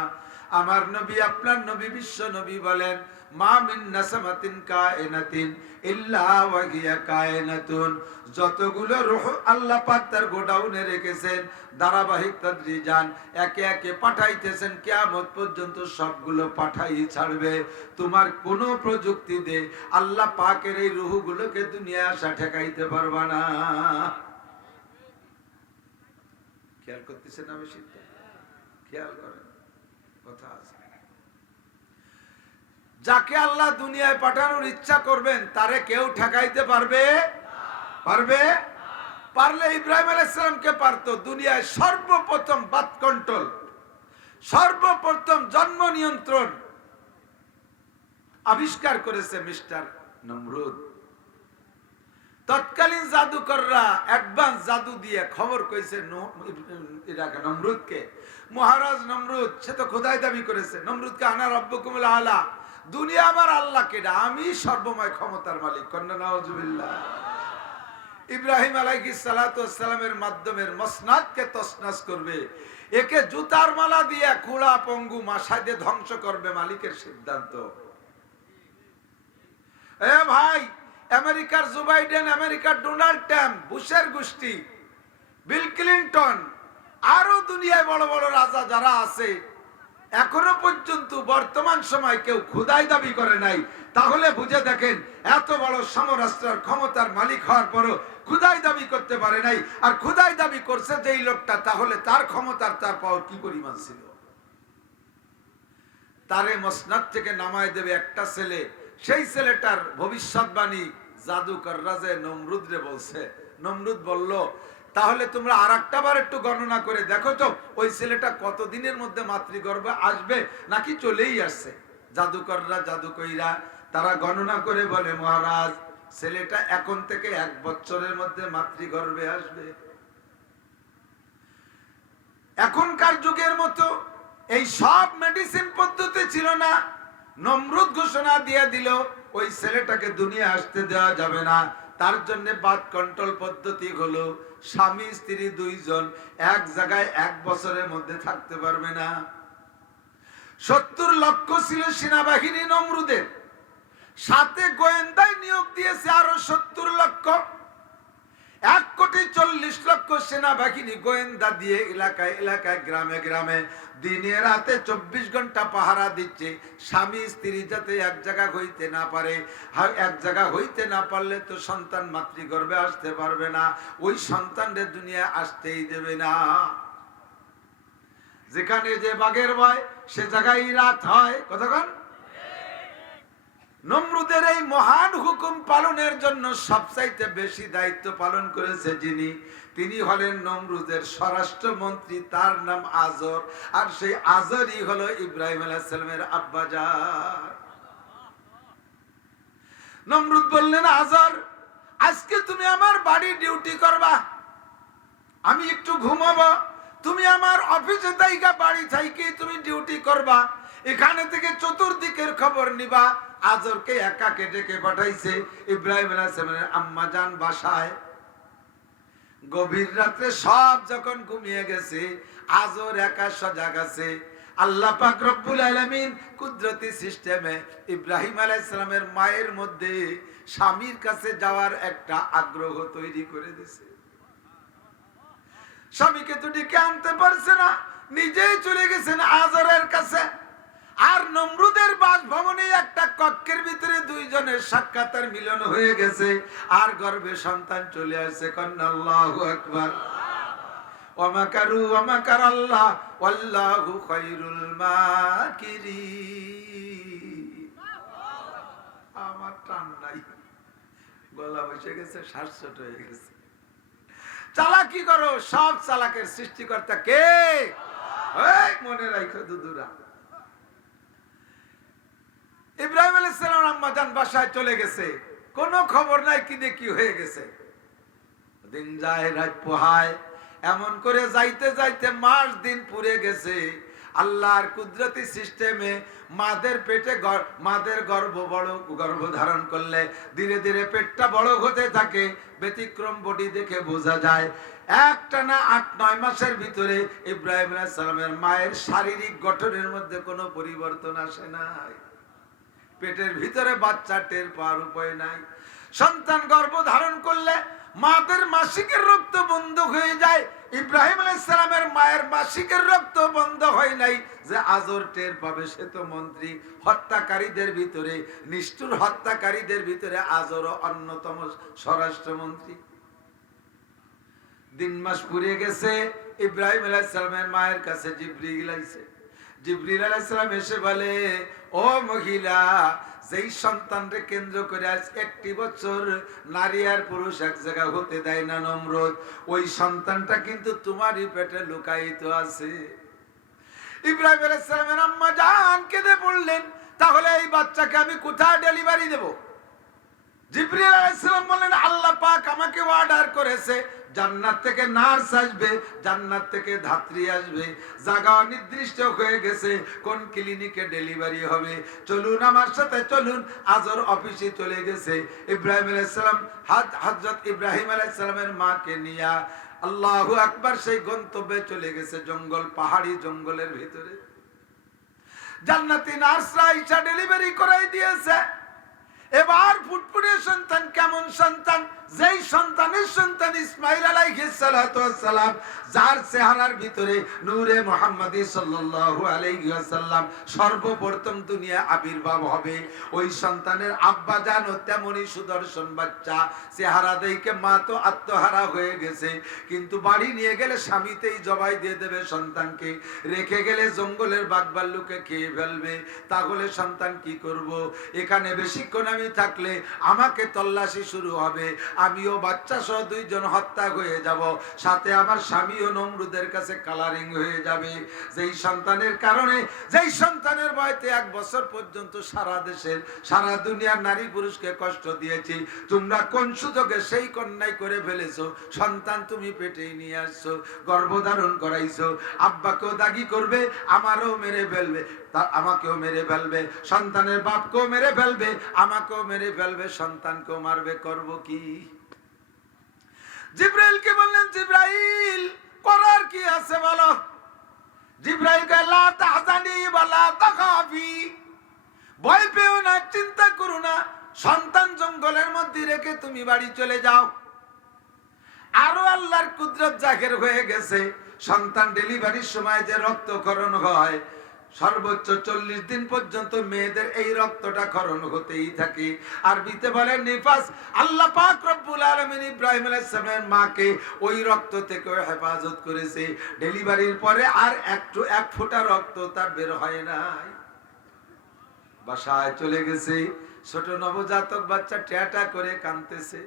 আমার নবী, আপনার নবী, বিশ্ব নবী বলেন, মা মিন নাসামাতিন কায়নাতিন ইল্লা ওয়া হিয়া কায়নাতুন। যতগুলো রূহ আল্লাহ পাক তার গোডাউনে রেখেছেন, ধারাবাহিক তাদরিজান একে একে পাঠাইতেছেন, কিয়ামত পর্যন্ত সবগুলো পাঠাই ছাড়বে। তোমার কোন প্রযুক্তি দে আল্লাহ পাকের এই রূহগুলোকে দুনিয়া আসা ঠেকাইতে পারবা না। খেয়াল করতেছেন? আমি সিদ্ধ খেয়াল করেন, কথা আছে। যাকে আল্লাহ দুনিয়ায় পাঠানোর ইচ্ছা করবেন তারে কেউ ঠেকাইতে পারবে? পারবে? পারলে ইব্রাহিম আলাইহিস সালামকে পারতো। দুনিয়ায় সর্বপ্রথম বার্থ কন্ট্রোল, সর্বপ্রথম জন্ম নিয়ন্ত্রণ আবিষ্কার করেছে মিস্টার নমরুদ। তৎকালীন জাদুকররা অ্যাডভান্স জাদু দিয়ে খবর কইছে নমরুদকে, মহারাজ নমরুদ সে তো খোদাই দাবি করেছে, নমরুদকে আনা রব্বুকুমুল আলা, দুনিয়া আমার আল্লাহ কেডা, আমি সর্বময় ক্ষমতার মালিক। কন্যা নাউজুবিল্লাহ। ইব্রাহিম আলাইহিস সালাতু ওয়াস সালামের মাধ্যমে মসনাদকে তসনাস করবে, একে জুতার মালা দিয়ে কুড়া পঙ্গু মাশা দিয়ে ধ্বংস করবে, মালিকের সিদ্ধান্ত। এ ভাই, আমেরিকার জো বাইডেন, আমেরিকার ডোনাল্ড ট্রাম্প, বুশের গোষ্ঠী, বিল ক্লিনটন, আরো দুনিয়ায় বড় বড় রাজা যারা আছে, এখনো পর্যন্ত বর্তমান সময় কেউ খোদাই দাবি করে নাই। তাহলে বুঝে দেখেন, এত বড় সমরাষ্ট্রের ক্ষমতার মালিক হওয়ার পরও খোদাই দাবি করতে পারে নাই। আর খোদাই দাবি করছে যেই লোকটা, তাহলে তার ক্ষমতার, তার পাওয়ার কি পরিমাণ ছিল। তারে মসনদ থেকে নামায় দেবে একটা ছেলে। সেই ছেলেটার ভবিষ্যৎবাণী জাদুকর রাজা নমরুদরে বলছে। নমরুদ বলল, তাহলে তোমরা আর একটা বার একটু গণনা করে দেখো তো ওই ছেলেটা কতদিনের মধ্যে মাতৃগর্ভে আসবে নাকি চলেই আসছে। জাদুকররা জাদুকইরা তারা গণনা করে বলে, মহারাজ ছেলেটা এখন থেকে 1 বছরের মধ্যে মাতৃগর্ভে আসবে। এখনকার যুগের মতো এই সব মেডিসিন পদ্ধতি ছিল না। নমরুদ ঘোষণা দিয়ে দিল ওই ছেলেটাকে দুনিয়া আসতে দেওয়া যাবে না। তার জন্য বার্থ কন্ট্রোল পদ্ধতি হলো স্বামী স্ত্রী 2 জন এক জায়গায় 1 বছরের মধ্যে থাকতে পারবে না। 70 লক্ষ ছিল সেনাবাহিনী নমরুদের, সাথে গোয়েন্দায় নিয়োগ দিয়েছে আরো 70 লক্ষ। 1,40,00,000 সেনাবাহিনী গোয়েন্দা দিয়ে এলাকায় এলাকায় গ্রামে গ্রামে দিনে রাতে 24 ঘন্টা পাহারা দিচ্ছে। স্বামী স্ত্রী যাতে এক জায়গা হইতে না পারে, এক জায়গা হইতে না পারলে তো সন্তান মাতৃগর্ভে আসতে পারবে না, ওই সন্তানদের দুনিয়ায় আসতেই দেবে না। যেখানে যে বাঘের ভয় সে জায়গায় রাত হয়। কতক্ষণ? নমরুদের এই মহান হুকুম পালনের জন্য সবচাইতে বেশি দায়িত্ব পালন করেছে যিনি, তিনি হলেন নমরুদের স্বরাষ্ট্রমন্ত্রী, তার নাম আজর। আর সেই আজরই হলো ইব্রাহিম আলাইহিস সালামের আব্বাজান। নমরুদ বললেন, আজর আজকে তুমি আমার বাড়ি ডিউটি করবা, আমি একটু ঘুমাবো, তুমি আমার অফিসে থাইকা বাড়ি থাইকে তুমি ডিউটি করবা, এখানে থেকে চতুর্দিকের খবর নিবা। আজরকে একাকে ডেকে পাঠাইছে ইব্রাহিম আলাইহিস সালামের আম্মাজান বাসায়। গভীর রাতে সব যখন ঘুমিয়ে গেছে, আজর একা সজাগ আছে। আল্লাহ পাক রব্বুল আলামিন কুদরতি সিস্টেমে ইব্রাহিম আলাইহিস সালামের মায়ের মধ্যে স্বামীর কাছে যাওয়ার একটা আগ্রহ তৈরি করে দিয়েছে। স্বামীকে তো ডেকে আনতে পারছে না, নিজেই চলে গেছেন আজরের কাছে। আর নমরুদের বাসভবনে একটা কক্ষের ভিতরে 2 জনের সাক্ষাতের মিলন হয়ে গেছে, আর গর্ভে সন্তান চলে আসছে। কন্যা আল্লাহু আকবার। ওয়ামাকারু ওয়ামাকারাল্লাহ ওয়াল্লাহু খায়রুল মাকিরিন। আমার টান নাই, গলা বসে গেছে, শ্বাস ছোট হয়ে গেছে। চালাকি করো, সব চালাকের সৃষ্টিকর্তা কে? এই মনে রাখো দুদুরা। ইব্রাহিম আলাইহিস সালাম আম্মাজান বাসায় চলে গেছে, কোনো খবর নাই কি দেখি হয়ে গেছে। দিন যায় রাত পোহায়, এমন করে যাইতে যাইতে মাস দিন পুরে গেছে। আল্লাহর কুদরতি সিস্টেমে মাদের পেটে মাদের গর্ভ ধারণ করলে ধীরে ধীরে পেটটা বড় হতে থাকে। ব্যতিক্রম বডি দেখে বোঝা যায় একটানা 8-9 মাসের ভিতরে ইব্রাহিম আলাইহিস সালামের মায়ের শারীরিক গঠনের মধ্যে কোনো পরিবর্তন আসে নাই। পেটের ভিতরে বাচ্চা টের পাওয়ার উপায় নাই। সন্তান গর্ভ ধারণ করলে মাদের মাসিকের রক্ত বন্ধ হয়ে যায়। ইব্রাহিম আলাইহিস সালামের মায়ের মাসিকের রক্ত বন্ধ হয় নাই যে আজর টের পাবে। সে তো মন্ত্রী, হত্যাকারীদের ভিতরে, নিষ্ঠুর হত্যাকারীদের ভিতরে আজরও অন্যতম স্বরাষ্ট্রমন্ত্রী। দিন মাস পুড়িয়ে গেছে। ইব্রাহিম আলাইহিস সালামের মায়ের কাছে জিবরিল আইছে। জিবরিল আলাইহিস সালাম এসে বলে, ও মহিলা, যেই সন্তানকে কেন্দ্র করে আজ 1 বছর নারী আর পুরুষ এক জায়গা হতে দেয় না নমরুদ, ওই সন্তানটা কিন্তু তোমারই পেটে লুকায়িত আছে। ইব্রাহিম আলাইহিস সালামের আম্মা জান কেঁদে পড়লেন, তাহলে এই বাচ্চাকে আমি কোথায় ডেলিভারি দেব? জিবরিল আলাইহিস সালাম বললেন, আল্লাহ পাক আমাকে অর্ডার করেছে জান্নাত থেকে নার্স আসবে, জান্নাত থেকে ধাত্রী আসবে, জায়গা নির্দিষ্ট হয়ে গেছে কোন ক্লিনিকে ডেলিভারি হবে। চলুন আমার সাথে চলুন। আজর অফিসে চলে গেছে। ইব্রাহিম আলাইহিস সালাম হযরত ইব্রাহিম আলাইহিস সালামের মাকে নিয়ে আল্লাহু আকবার সেই গন্তব্যে চলে গেছে, জঙ্গল, পাহাড়ি জঙ্গলের ভিতরে। জান্নাতি নার্সরা ইচ্ছা ডেলিভারি করাই দিয়েছে। এবার ফুটফুটে সন্তান, কেমন সন্তান? যেই সন্তানের সন্তান ইসমাঈল আলাইহিস সালাতু ওয়াস সালাম, যার চেহারার ভিতরে নূরে মুহাম্মাদি সাল্লাল্লাহু আলাইহি ওয়াসাল্লাম সর্বপ্রথম দুনিয়া আবির্ভাব হবে, ওই সন্তানের আব্বা জানো তেমনই সুদর্শন বাচ্চা। চেহারা দেখে মা তো আত্মহারা হয়ে গেছে, কিন্তু বাড়ি নিয়ে গেলে স্বামীতেই জবাই দিয়ে দেবে সন্তানকে, রেখে গেলে জঙ্গলের বাঘভাল্লুকে খেয়ে ফেলবে। তাহলে সন্তান কি করব? এখানে বেশিক্ষণ আমি থাকলে আমাকে তল্লাশি শুরু হবে, আমিও বাচ্চা সহ দুইজন হত্যা হয়ে যাব, সাথে আমার স্বামীও নমরুদের কাছে কালারিং হয়ে যাবে। যেই সন্তানের কারণে, যেই সন্তানের বয়সে 1 বছর পর্যন্ত সারা দেশের সারা দুনিয়ার নারী পুরুষকে কষ্ট দিয়েছি, তোমরা কোন সুযোগে সেই কন্যাই করে ফেলেছো? সন্তান তুমি পেটেই নিয়ে আসছো, গর্ভধারণ করাইছো, আব্বাকেও দাগি করবে, আমারও মেরে ফেলবে, আমাকেও মেরে ফেলবে, সন্তানের বাপকেও মেরে ফেলবে, আমাকেও মেরে ফেলবে, সন্তানকেও মারবে, করব কি? জিবরাইলকে বললেন, জিবরাইল করার কি আছে বলো? জিবরাইল কয়, লা তাহজানি ওয়ালা তাখাফি, ভয় পেও না, চিন্তা করো না, সন্তান জঙ্গলের মধ্যে রেখে তুমি বাড়ি চলে যাও। আরো আল্লাহর কুদরত জাহির হয়ে গেছে। সন্তান ডেলিভারির সময় যে রক্তক্ষরণ হয়, সর্বোচ্চ 40 দিন পর্যন্ত মেয়েদের এই রক্তটা ক্ষরণ হতেই থাকে। আরবিতে বলে নিফাস। আল্লাহ পাক রব্বুল আলামিন ইব্রাহিম আলাইহিস সালামের মাকে ওই রক্ত থেকে হেফাজত করেছে। ডেলিভারির পরে আর এক ফোঁটা রক্ত তার বের হয় নাই। বাসায় চলে গেছে, ছোট নবজাতক বাচ্চা ট্যাটা করে কাঁদতেছে,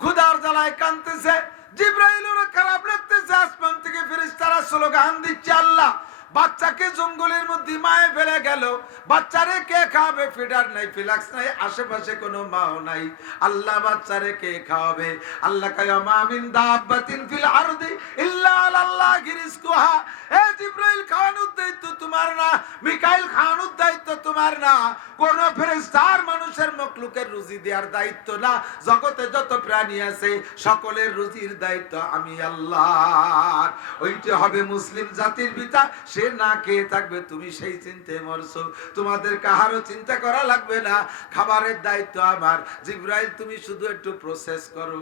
ক্ষুধার জ্বালায় কাঁদতেছে। জিবরাইলেরও খারাপ লাগতেছে। আসমান থেকে ফেরেশতারা স্লোগান দিচ্ছে, আল্লাহ বাচ্চাকে জঙ্গলের মধ্যে মায়ে ফেলে গেল, বাচ্চারে কে খাওয়াবে? ফিডার নাই, ফিলাক্স নাই, আশেপাশে কোনো মাও নাই, আল্লাহ বাচ্চারে কে খাওয়াবে? আল্লাহ কয়, মা মিন দাব্বাতিন ফিল আরদি ইল্লা আলাল্লাহি রিজকুহা। এ জিবরাইল, খাওয়ানোর দায়িত্ব তোমার না, মিকাইল খাওয়ানোর দায়িত্ব তোমার না, কোন ফেরেশতার মানুষের মখলুকের রুজি দেওয়ার দায়িত্ব না। জগতে যত প্রাণী আছে সকলের রুজির দায়িত্ব আমি আল্লাহর। ওইটা হবে মুসলিম জাতির পিতা, সে না খেয়ে থাকবে, তুমি সেই চিন্তে মরছো, তোমাদের কাহারও চিন্তা করা লাগবে না, খাবারের দায়িত্ব আমার। জিবরাইল, তুমি শুধু একটু প্রসেস করো।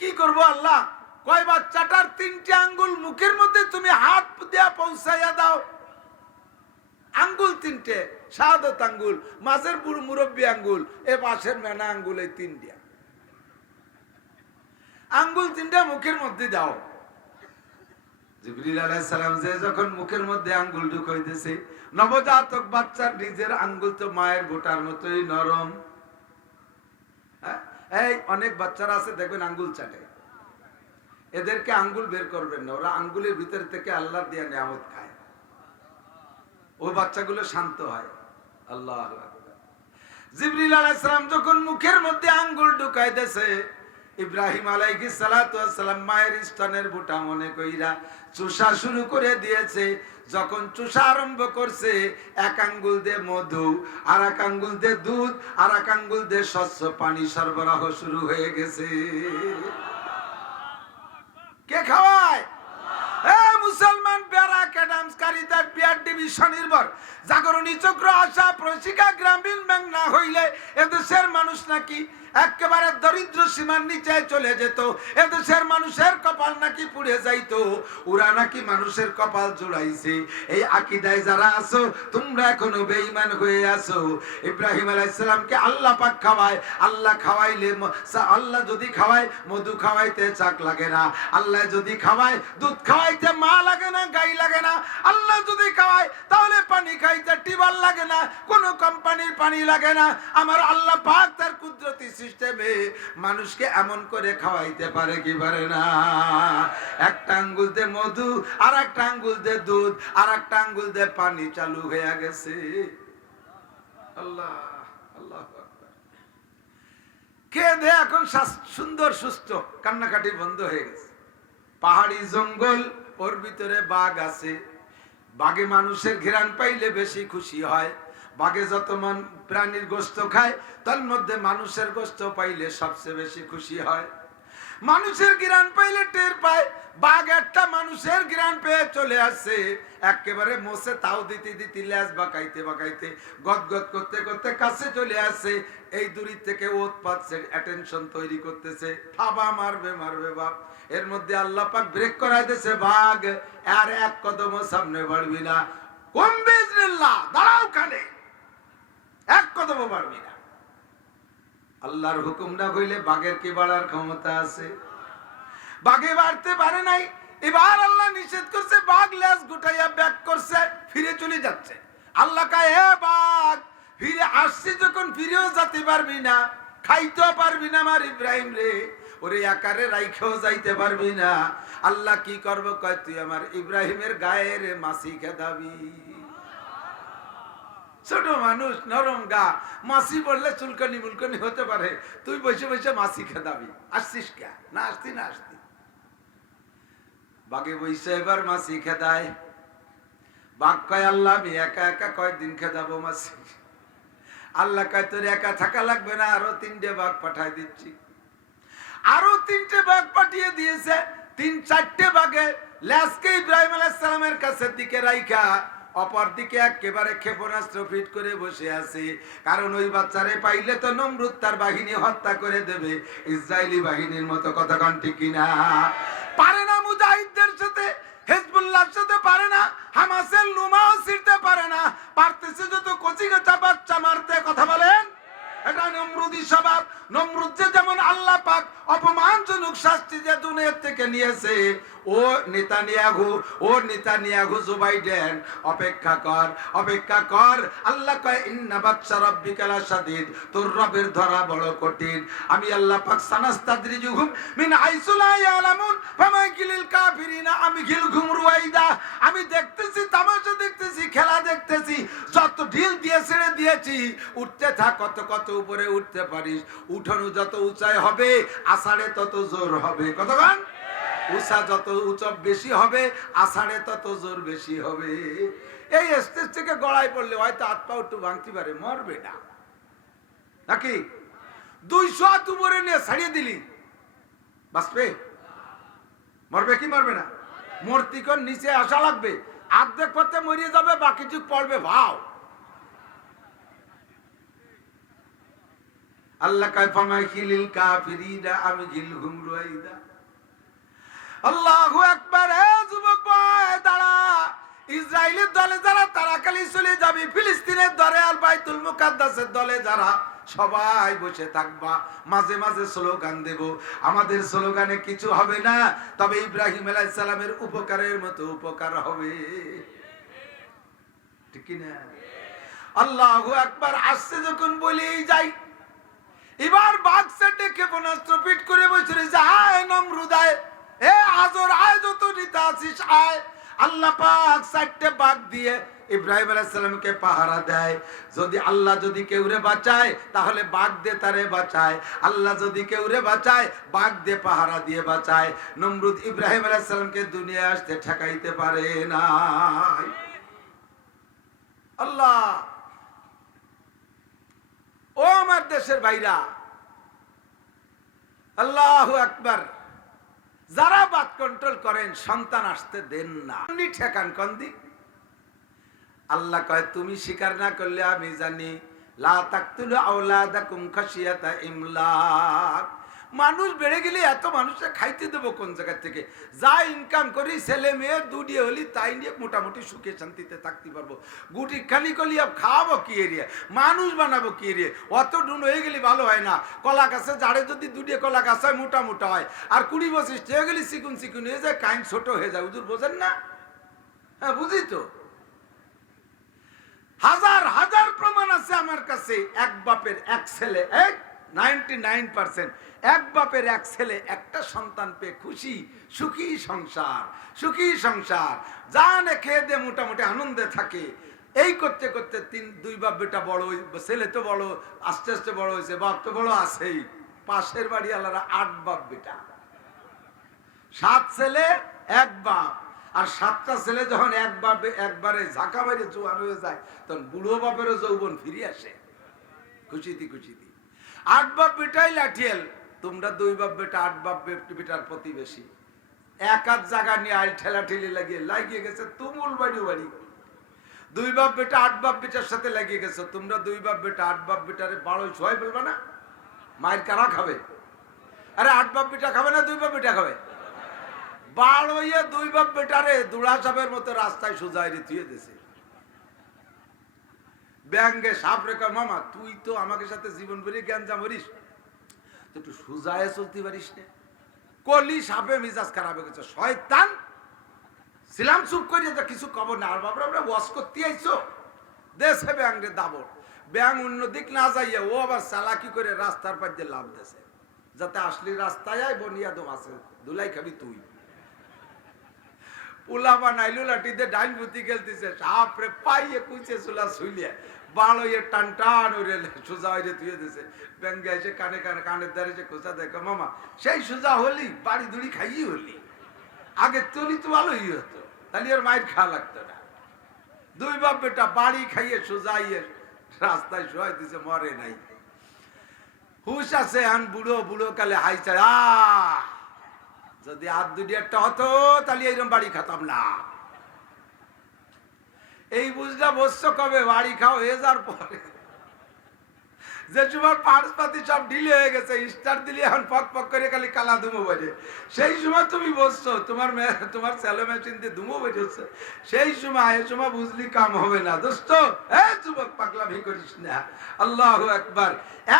কি করব আল্লাহ? কয়, বাচ্চাটার 3টে আঙ্গুল মুখের মধ্যে তুমি হাত দিয়া পৌঁছাইয়া দাও। আঙ্গুল 3টে, শাহাদত আঙ্গুল, মাঝের বুড়ো মুরব্বী আঙ্গুল, এ পাশের মেনা আঙ্গুল, এই 3টে আঙ্গুল 3টে মুখের মধ্যে দাও। জিবরিল আলাইহিস সালাম যে যখন মুখের মধ্যে আঙ্গুল ঢুকাইতেছে, নবজাতক বাচ্চার নিজের আঙ্গুল তো মায়ের বোটার মতোই নরম। এই অনেক বাচ্চারা আছে দেখবেন আঙ্গুল চাটে, এদেরকে আঙ্গুল বের করবেন না, ওরা আঙ্গুলের ভিতর থেকে আল্লাহর দেয়া নিয়ামত খায়, ওই বাচ্চাগুলো শান্ত হয়। আল্লাহু আকবার। জিবরিল আলাইহিস সালাম যখন মুখের মধ্যে আঙ্গুল ঢুকাইতেছে, ইব্রাহিম আলাইহিস সালাতু ওয়াস সালাম মায়ের স্তনের বুটা মনে কইরা চুষা শুরু করে দিয়েছে। যখন চুষা আরম্ভ করছে, এক আঙ্গুল দিয়ে মধু, আর এক আঙ্গুল দিয়ে দুধ, আর এক আঙ্গুল দিয়ে স্বচ্ছ পানি সরবরাহ শুরু হয়ে গেছে। কে খাওয়ায়? মুসলমান প্যারা ক্যাডামস কারিতা পিয়ার টিভি স্বনির্ভর জাগরণী চক্র আশা প্রশিকা গ্রামীণ ব্যাংক না হইলে এদেশের মানুষ নাকি একেবারে দরিদ্র সীমার নিচে চলে যেত, এদেশের মানুষের কপাল নাকি পুড়ে যাইতো। ওরা নাকি মানুষের কপাল জুড়াইছে। এই আকীদায় যারা আছো, তোমরা এখনো বেঈমান হয়ে আছো। ইব্রাহিম আলাইহিস সালামকে আল্লাহ পাক খাওয়ায়, আল্লাহ খাওয়াইলে, আল্লাহ যদি খাওয়ায় মধু খাওয়াইতে চাক লাগে না, আল্লাহ যদি খাওয়ায় দুধ খাওয়াইতে মা লাগে না, গাই লাগে না, আল্লাহ যদি খাওয়ায় তাহলে পানি খাইতে টিউবওয়েল লাগে না, কোনো কোম্পানির পানি লাগে না। আমার আল্লাহ পাক তার কুদরতি সিস্টেমে মানুষকে এমন করে খাওয়াইতে পারে কি পারে না? একটা আঙ্গুল দিয়ে মধু, আর একটা আঙ্গুল দিয়ে দুধ, আর একটা আঙ্গুল দিয়ে পানি চালু হয়ে গেছে। আল্লাহ আল্লাহ খেয়ে দে এখন সুন্দর সুস্থ, কান্নাকাটি বন্ধ হয়ে গেছে। পাহাড়ি জঙ্গল, ওর ভিতরে বাঘ আছে, বাঘে মানুষের ঘ্রাণ পাইলে বেশি খুশি হয়। বাঘে যত প্রাণীর গোশত খায়, তার মধ্যে মানুষের গোশত পাইলে সবচেয়ে বেশি খুশি হয়। মানুষের ঘ্রাণ পাইলে টের পায়, বাঘ একটা মানুষের ঘ্রাণ পেয়ে চলে আসছে, একেবারে মোছে তাও দিতে দিতে ল্যাজ বাঁকাইতে বাঁকাইতে গদগদ করতে করতে কাছে চলে আসছে। এই দূরি থেকে ওত পাচ্ছে, অ্যাটেনশন তৈরি করতেছে, থাবা মারবে মারবে বাপ। এর মধ্যে আল্লাহ পাক ব্রেক করাই দিয়েছে, বাঘ আর এক কদমও সামনে বাড়বি না, কুম বিইজনিল্লাহ, দাঁড়াও কানে, এক কদমও বাড়বি না। আল্লাহর হুকুম না হইলে বাঘের কি বাড়ার ক্ষমতা আছে? বাঘে বাড়তে পারে নাই। এবার আল্লাহ নিষেধ করছে, বাঘ লেজ গুটাইয়া ব্যাক করছে, ফিরে চলে যাচ্ছে। আল্লাহ কয়, হে বাঘ, ফিরে আসছি যখন ফিরেও যেতে পারবি না, খাইতেও পারবি না আমার ইব্রাহিম রে, ওরে আকারে রাইখেও যাইতে পারবি না। আল্লাহ কি করবো? কয়, তুই আমার ইব্রাহিমের গায়ের মাছি খেদাবি। ছোট মানুষ, নরম গা, মাছি পড়লে চুলকানি মুলকানি হতে পারে, তুই বসে বসে মাছি খেদাবি। আসছিস কে? না আসতি না আসতি। বাঘে বসে এবার মাছি খেদায়। বাঘ কয়, আল্লাহ আমি একা একা কয়েকদিন খেদাবো মাছি? আল্লাহ কয়, তোর একা থাকা লাগবে না, আরো 3টে বাঘ পাঠাই দিচ্ছি। আরো 3টে বাঘ পাঠিয়ে দিয়েছে। 3-4টে বাঘে লেজকে ইব্রাহিম আলাইহিস সালামের কাছে দিকে রাইখা অপর দিকে একেবারে ক্ষেপণাস্ত্র ফিট করে বসে আছে। কারণ ওই বাচ্চারে পাইলে তো নমরুদ তার বাহিনী হত্যা করে দেবে, ইসরায়েলি বাহিনীর মতো। কতক্ষণ ঠিক কিনা? পারে না মুজাহিদদের সাথে, হিজবুল্লাহর সাথে পারে না, হামাসের লুমাও ছিড়তে পারে না, পারতেছে যত কচি কাঁচা বাচ্চা মারতে। কথা বলেন, এটা নমরুদি স্বভাব। নমরুদ যে যেমন আল্লাহ পাক অপমানজনক শাস্তি যে দুনিয়া থেকে নিয়েছে, ও নেতানিয়াহু জো বাইডেন, অপেক্ষা কর অপেক্ষা কর। আল্লাহ কয়, ইন্না বাতশা রাব্বিকা লাশাদীদ, তোর রবের ধরা বড় কঠিন। আমি আল্লাহ পাক সানাস্তাদরিজুহুম মিন হাইসু লা ইয়ালামুন ফামাকিলিল কাফিরিনা আমহিলহুম রুয়াইদা। আমি দেখতেছি, তামাশা দেখতেছি, খেলা দেখতেছি, যত ঢিল দিয়ে ছেড়ে দিয়েছি, উঠতে থাক, কত কত উপরে উঠতে পারিস। উঠানো যত উঁচাই হবে, আষাঢ়ে তত জোর হবে। কতক্ষণ? উঁচা যত উঁচা বেশি হবে, আষাঢ়ে তত জোর বেশি হবে। এই স্টেজ থেকে গড়াই পড়লে হয়তো হাত পা একটু ভাঙতে পারে, মরবে না নাকি? 200 হাত উপরে নিয়ে ছাড়িয়ে দিলি, বাঁচবে? মরবে কি মরবে না? মূর্তিকর নিচে আসা লাগবে, অর্ধেক পথে মরিয়ে যাবে, বাকি যুগ পড়বে ভাও। আল্লাহ কয়, ফামাকিলিল কাফিরিনা আমহিলহুম রুয়াইদা। আল্লাহু আকবার। হে যুবক ভাই, দাঁড়া। ইসরায়েলের দলে যারা, তারা খালি চলে যাবে, ফিলিস্তিনের দলে আর বাইতুল মুকাদ্দাসের দলে যারা, সবাই বসে থাকবা। মাঝে মাঝে স্লোগান দেব, আমাদের স্লোগানে কিছু হবে না, তবে ইব্রাহিম আলাইহিস সালামের উপকারের মতো উপকার হবে। ঠিক কি না? আল্লাহু আকবার। আসছে যখন বলেই যাই, এবার বাঘ সেটে ক্ষেপণাস্ত্র ফিট করে বসে রয়েছে। আয় নমরুদ আয়, এ আজর আয়, যত নিতে আছিস আয়। আল্লাহ পাক 4টে বাঘ দিয়ে ইব্রাহিম আলাইহিস সালামকে পাহারা দেয়। যদি আল্লাহ যদি কেউরে বাঁচায়, তাহলে বাঘ দিয়ে তারে বাঁচায়। আল্লাহ যদি কেউরে বাঁচায়, বাঘ দিয়ে পাহারা দিয়ে বাঁচায়। নমরুদ ইব্রাহিম আলাইহিস সালামকে দুনিয়ায় আসতে ঠেকাইতে পারে না। আল্লাহ, ও আমার দেশের ভাইরা, আল্লাহু আকবার। যারা বাদ কন্ট্রোল করেন, সন্তান আসতে দেন না, ঠেকান কন্দি। আল্লাহ কয়, তুমি স্বীকার না করলে আমি জানি, লা তাকতুলু আওলাদাকুম খাশিয়াতা ইমলাক। মানুষ বেড়ে গেলে এত মানুষে খাইতে দেবো কোন জায়গা থেকে? যা ইনকাম করি, ছেলে মেয়ে দুটি হলি, তাই নিয়ে মোটামুটি সুখে শান্তিতে থাকতে পারবো। গুটি খালি কলি খাওয়াবো কি এরিয়া, মানুষ বানাবো কি এরিয়া? অত ডুন হয়ে গেলে ভালো হয় না। কলা গাছে জাড়ে যদি দুটি কলা গাছ হয়, মোটা মোটা হয়, আর 20-25 হয়ে গেলে চিকুন চিকুন হয়ে যায়, কাইন ছোট হয়ে যায়। হুজুর বোঝেন না? হ্যাঁ, বুঝি তো। হাজার হাজার প্রমাণ আছে আমার কাছে। এক বাপের এক ছেলে, 99% এক বাপের এক ছেলে, একটা সন্তান পেয়ে খুশি, সুখী সংসার, সুখী সংসার, জানে খেয়ে দে মোটামুটি আনন্দে থাকে। এই করতে করতে 2 বাপ বেটা বড়, ছেলে তো বড়, আস্তে আস্তে বড় হয়েছে, বাপ তো বড় আছেই। পাশের বাড়ি আলাদা 8 বাপ বেটা, 7 ছেলে 1 বাপ। আর 7টা ছেলে যখন একবারে ঝাঁকা বাইরে জোয়ান হয়ে যায়, তখন বুড়ো বাপেরও যৌবন ফিরে আসে, খুশিতে খুশিতে। 8 বাপ বেটাই লাঠিয়াল, তোমরা 2 বাপ বেটা 8 বাপ বেটার প্রতিবেশী, এক আধ জায়গা নিয়ে আইল ঠেলা ঠেলি লাগিয়ে গেছে তুমুল বাড়ি বাড়ি। 2 বাপ বেটা 8 বাপ বেটার সাথে লাগিয়ে গেছে, তোমরা 2 বাপ বেটা 8 বাপ বেটারে বাড়ই ছয় ফেলবে না? মায়ের কারা খাবে? আরে 8 বাপ বেটা খাবে না 2 বাপ বেটা খাবে? বাড়ইয়ে 2 বাপ বেটারে দুড়া সাপের মতো রাস্তায় সোজাই থুয়ে দিয়েছে। ব্যাঙ্গে সাপ রেখা, মামা তুই তো আমাকে সাথে জীবন ভরে জ্ঞানজাম করিস, একটু সোজায় চলতে পারিস না? কলি সাপে মিজাজ খারাপ হয়ে গেছে, শয়তান। ছিলাম চুপ করিয়ে তো কিছু খবর না, আর বাবরা আমরা ওয়াশ করতে আইছো দেশে ব্যাঙ্গে দাবর। ব্যাং অন্যদিক না যাইয়া ও আবার চালাকি করে রাস্তার পাশ দিয়ে লাভ দেশে, যাতে আসলি রাস্তায় আয় বনিয়াদম আছে দুলাই খাবি তুই। পোলা বানাইলো লাঠিতে ডাইন বুতি খেলতেছে, সাপরে পাইয়ে কুচে চুলা শুইলিয়া বাড়ইয়ে টান টান ওরে সোজা হয়ে ধুয়ে দিছে। ব্যাঙ্গে এসে কানে কানে কানের দ্বারে এসে খোঁজা দেখো, মামা সেই সোজা হলি বাড়ি দুড়ি খাইয়ে হলি, আগে তুলি তো ভালোই হতো, তাহলে ওর মায়ের খাওয়া লাগতো না। 2 বাপ বেটা বাড়ি খাইয়ে সোজাইয়ে রাস্তায় শোয়াই দিছে, মরে নাই। হুশ আছে আন বুড়ো বুড়ো কালে হাই চায়, যদি আর 2-1টা হতো তাহলে এইরকম বাড়ি খাতাম না। এই বুঝলা বসছো কবে? বাড়ি খাও হয়ে যাওয়ার পরে, যে সময় পার্সপাতি সব ঢিলে হয়ে গেছে, স্টার দিলে এখন পক পক করে খালি কালা ধুমো বেজে, সেই সময় তুমি বসছো তোমার স্যালো মেশিন দিয়ে ধুমো বেজেছে, সেই সময় এই সময় বুঝলি কাম হবে না দোস্ত। যুবক পাগলামি করিস না। আল্লাহু আকবার।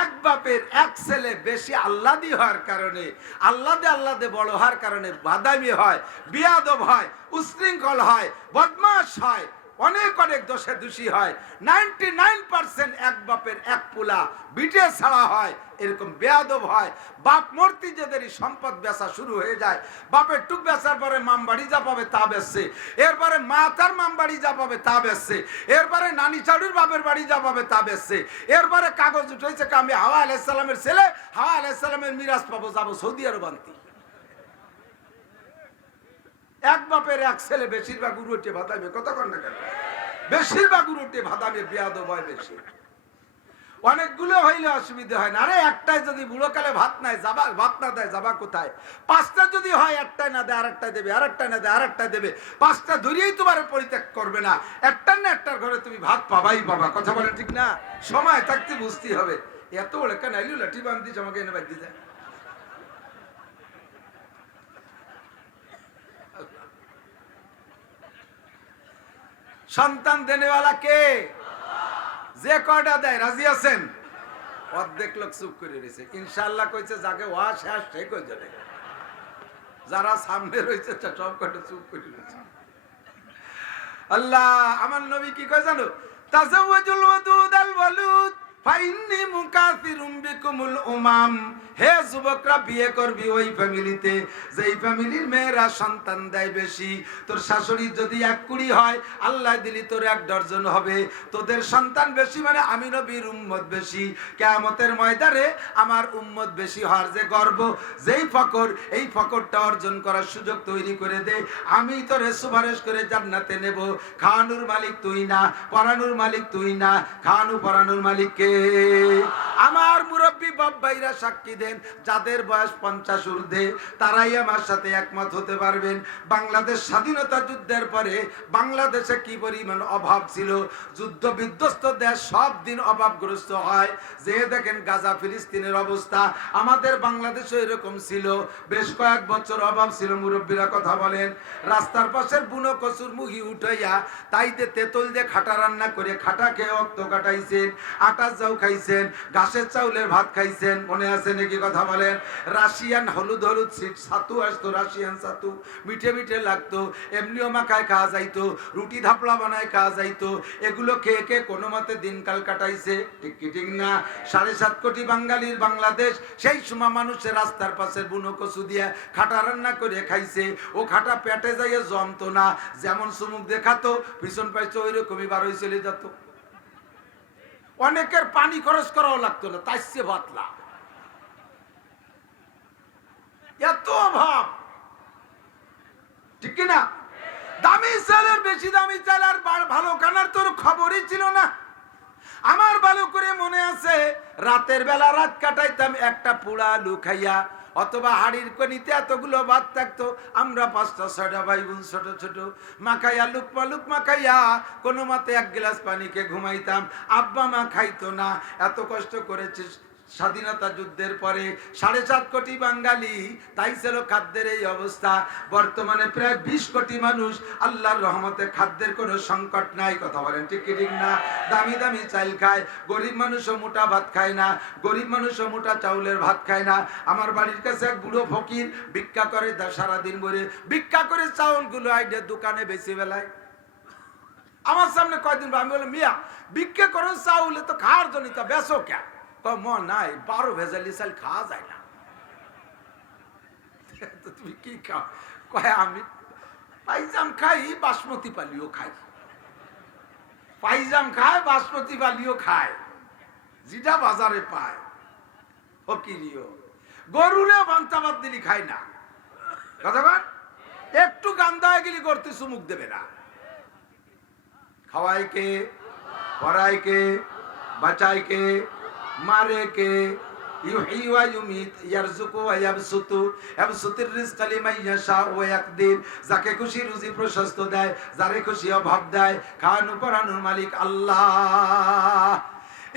এক বাপের এক ছেলে বেশি আল্লাদি হওয়ার কারণে, আল্লাদে বড় হওয়ার কারণে বাদামি হয়, বিয়াদব হয়, উশৃঙ্খল হয়, বদমাশ হয়, অনেক অনেক দোষে দোষী হয়। 99% এক বাপের এক পোলা বিটে ছাড়া হয়, এরকম বেয়াদব হয়। বাপ মূর্তি যাদেরই সম্পদ বেচা শুরু হয়ে যায়, বাপের টুক বেচার পরে মামবাড়ি যা পাবে তা বেচছে, এরপরে মা তার মামবাড়ি যা পাবে তা বেচছে, এরপরে নানি চাড়ুর বাপের বাড়ি যা পাবে তা বেচছে, এরপরে কাগজ উঠেছে আমি হাওয়া আলাইহিস সালামের ছেলে, হাওয়া আলাইহিস সালামের মিরাজ পাবো, যাবো সৌদি আরব আনতে। এক বাপের এক ছেলে বেশিরভাগ উড়োটে ভাদামে, কথা কন না কেন? বেশিরভাগ উড়োটে ভাদামে, বেয়াদব হয় বেশি। অনেকগুলো হইলে অসুবিধা হয় না। আরে একটাই যদি বুড়োকালে ভাত নাই যাবা, ভাত না দেয় যাবা কোথায়? 5টা যদি হয়, একটাই না দেয় আরেকটা দেবে, আরেকটা না দেয় আরেকটা দেবে, 5টা ধরিয়েই তোমার পরিত্যাগ করবে না। একটার না একটার ঘরে তুমি ভাত পাবাই পাবা, কথা বলেন ঠিক না? সময় থাকতে বুঝতে হবে। এত বড় কেন আইলু লাঠি বান্ধিস আমাকে এনে বাদ দিয়ে। সন্তান দেনেওয়ালা কে? যে কয়টা দেয় রাজি আছেন? অর্ধেক লোক চুপ করে রয়েছে। ইনশাআল্লাহ কইছে যাকে ওয়া শেষ ঠিক হয়ে যাবে। যারা সামনে রয়েছে সব কয়টা চুপ করে রয়েছে। আল্লাহ আমার নবী কি কয় জানো? তাজাওয়াজুল ওয়াদুদ আল ওয়ালুদ ফাইন্নি মুকাসিরুম বিকুমুল উমাম। হে যুবকরা, বিয়ে করবি ওই ফ্যামিলিতে যেই ফ্যামিলির মেয়েরা সন্তান দেয় বেশি। তোর শাশুড়ি যদি 1 কুড়ি হয়, আল্লাহ দিলি তোর 1 ডজন হবে। তোদের সন্তান বেশি মানে আমি নবীর উম্মত বেশি। কিয়ামতের ময়দানে আমার উম্মত বেশি হওয়ার যে গর্ব, যেই ফকর, এই ফকরটা অর্জন করার সুযোগ তৈরি করে দে। আমি তোরে সুপারিশ করে জান্নাতে নেব। খাওয়ানোর মালিক তুই না, পরানোর মালিক তুই না, খাওয়ানো পরানোর মালিক কে? আমার মুরব্বী বাপ ভাইরা সাক্ষী দেন, যাদের বয়স 50 ঊর্ধ্বে তারাই আমার সাথে একমত হতে পারবেন। বাংলাদেশ স্বাধীনতা যুদ্ধের পরে বাংলাদেশে কি পরিমাণ অভাব ছিল। যুদ্ধ বিধ্বস্ত দেশ সব দিন অভাবগ্রস্ত হয়। যে দেখেন গাজা ফিলিস্তিনের অবস্থা, আমাদের বাংলাদেশও এরকম ছিল। বেশ কয়েক বছর অভাব ছিল। মুরব্বীরা কথা বলেন। রাস্তার পাশের বুনো কচুর মুখি উঠাইয়া তাইতে তেঁতুল দিয়ে খাটা রান্না করে খাটা খেয়ে অক্ত কাটাইছেন, আটার চাউ খাইছেন, ঘাসের চাউলের ভাত খাইছেন। মনে আছে নাকি? কথা বলেন। রাশিয়ান হলুদ হলুদ ছাতু আসতো, রাশিয়ান ছাতু মিঠে মিঠে লাগতো, এমনিও মাখায় খাওয়া যাইতো, রুটি ধাপড়া বানায় খাওয়া যাইতো। এগুলো খেয়ে খেয়ে কোনো মতে দিনকাল কাটাইছে। ঠিক কি ঠিক না? 7.5 কোটি বাঙালির বাংলাদেশ। সেই সময় মানুষের রাস্তার পাশের বুনো কচু দিয়ে খাটা রান্না করে খাইছে। ও খাটা পেটে যাইয়ে জমতো না, যেমন চুমুক দেখাতো ভীষণ পাইছে ওই রকমই বার হয়ে চলে যেত। অনেকের পানি খরচ করাও লাগতো না, তাই সে বাতলা। এত অভাব, ঠিক না? দামি চালের বেশি দামি চাল আর ভালো খানার তোর খবরই ছিল না। আমার ভালো করে মনে আছে, রাতের বেলা রাত কাটাইতাম একটা পোড়া আলু খাইয়া, অথবা হাড়ির কনিতে এতগুলো ভাত থাকতো। আমরা 5টা-6টা ভাই বোন ছোট ছোট মাখাইয়া লুক মাখাইয়া কোনো মতে এক গ্লাস পানিকে ঘুমাইতাম। আব্বা মা খাইতো না। এত কষ্ট করেছিস স্বাধীনতা যুদ্ধের পরে 7.5 কোটি বাঙালি, তাই ছিল খাদ্যের এই অবস্থা। বর্তমানে প্রায় 20 কোটি মানুষ, আল্লাহর রহমতে খাদ্যের কোনো সংকট নাই। কথা বলেন ঠিক ঠিক না? দামি দামি চাল খায়, গরিব মানুষও মোটা ভাত খায় না, গরিব মানুষও মোটা চাউলের ভাত খায় না। আমার বাড়ির কাছে এক বুড়ো ফকির ভিক্ষা করে, সারাদিন ভরে ভিক্ষা করে চাউলগুলো আইডে দোকানে বেশি বেলায়। আমার সামনে কয়দিন আমি বললাম, মিয়া ভিক্ষা করো চাউলে তো খাওয়ার জন্য, তা বেচো কে? নাই 12 ভেজালি চাল খাওয়া যায় না। তুমি কি খাও? কয় আমি পাইজাম খাই, বাসমতি পালিও খাই। পাইজাম খায়, বাসমতি পালিও খায়, যেটা বাজারে পায়। ফকিরিও গরুরে বান্তাবাদ দিলি খায় না। কথা বল, একটু গান্দা গেলি করতে চুমুক দেবে না। খাওয়াই কে, পড়াই কে, বাঁচাই কে, মারে কে? ইউহি ওয়া ইউমিত, ইয়ারযুকু ওয়া ইয়াবসুতু, ইয়াবসুতুর রিজকা লিমান ইয়াশা ওয়া ইয়াকদির। যাকে খুশি রুজি প্রশস্ত দেয়, যারে খুশি অভাব দেয়। খাওয়ানো পরানোর মালিক আল্লাহ।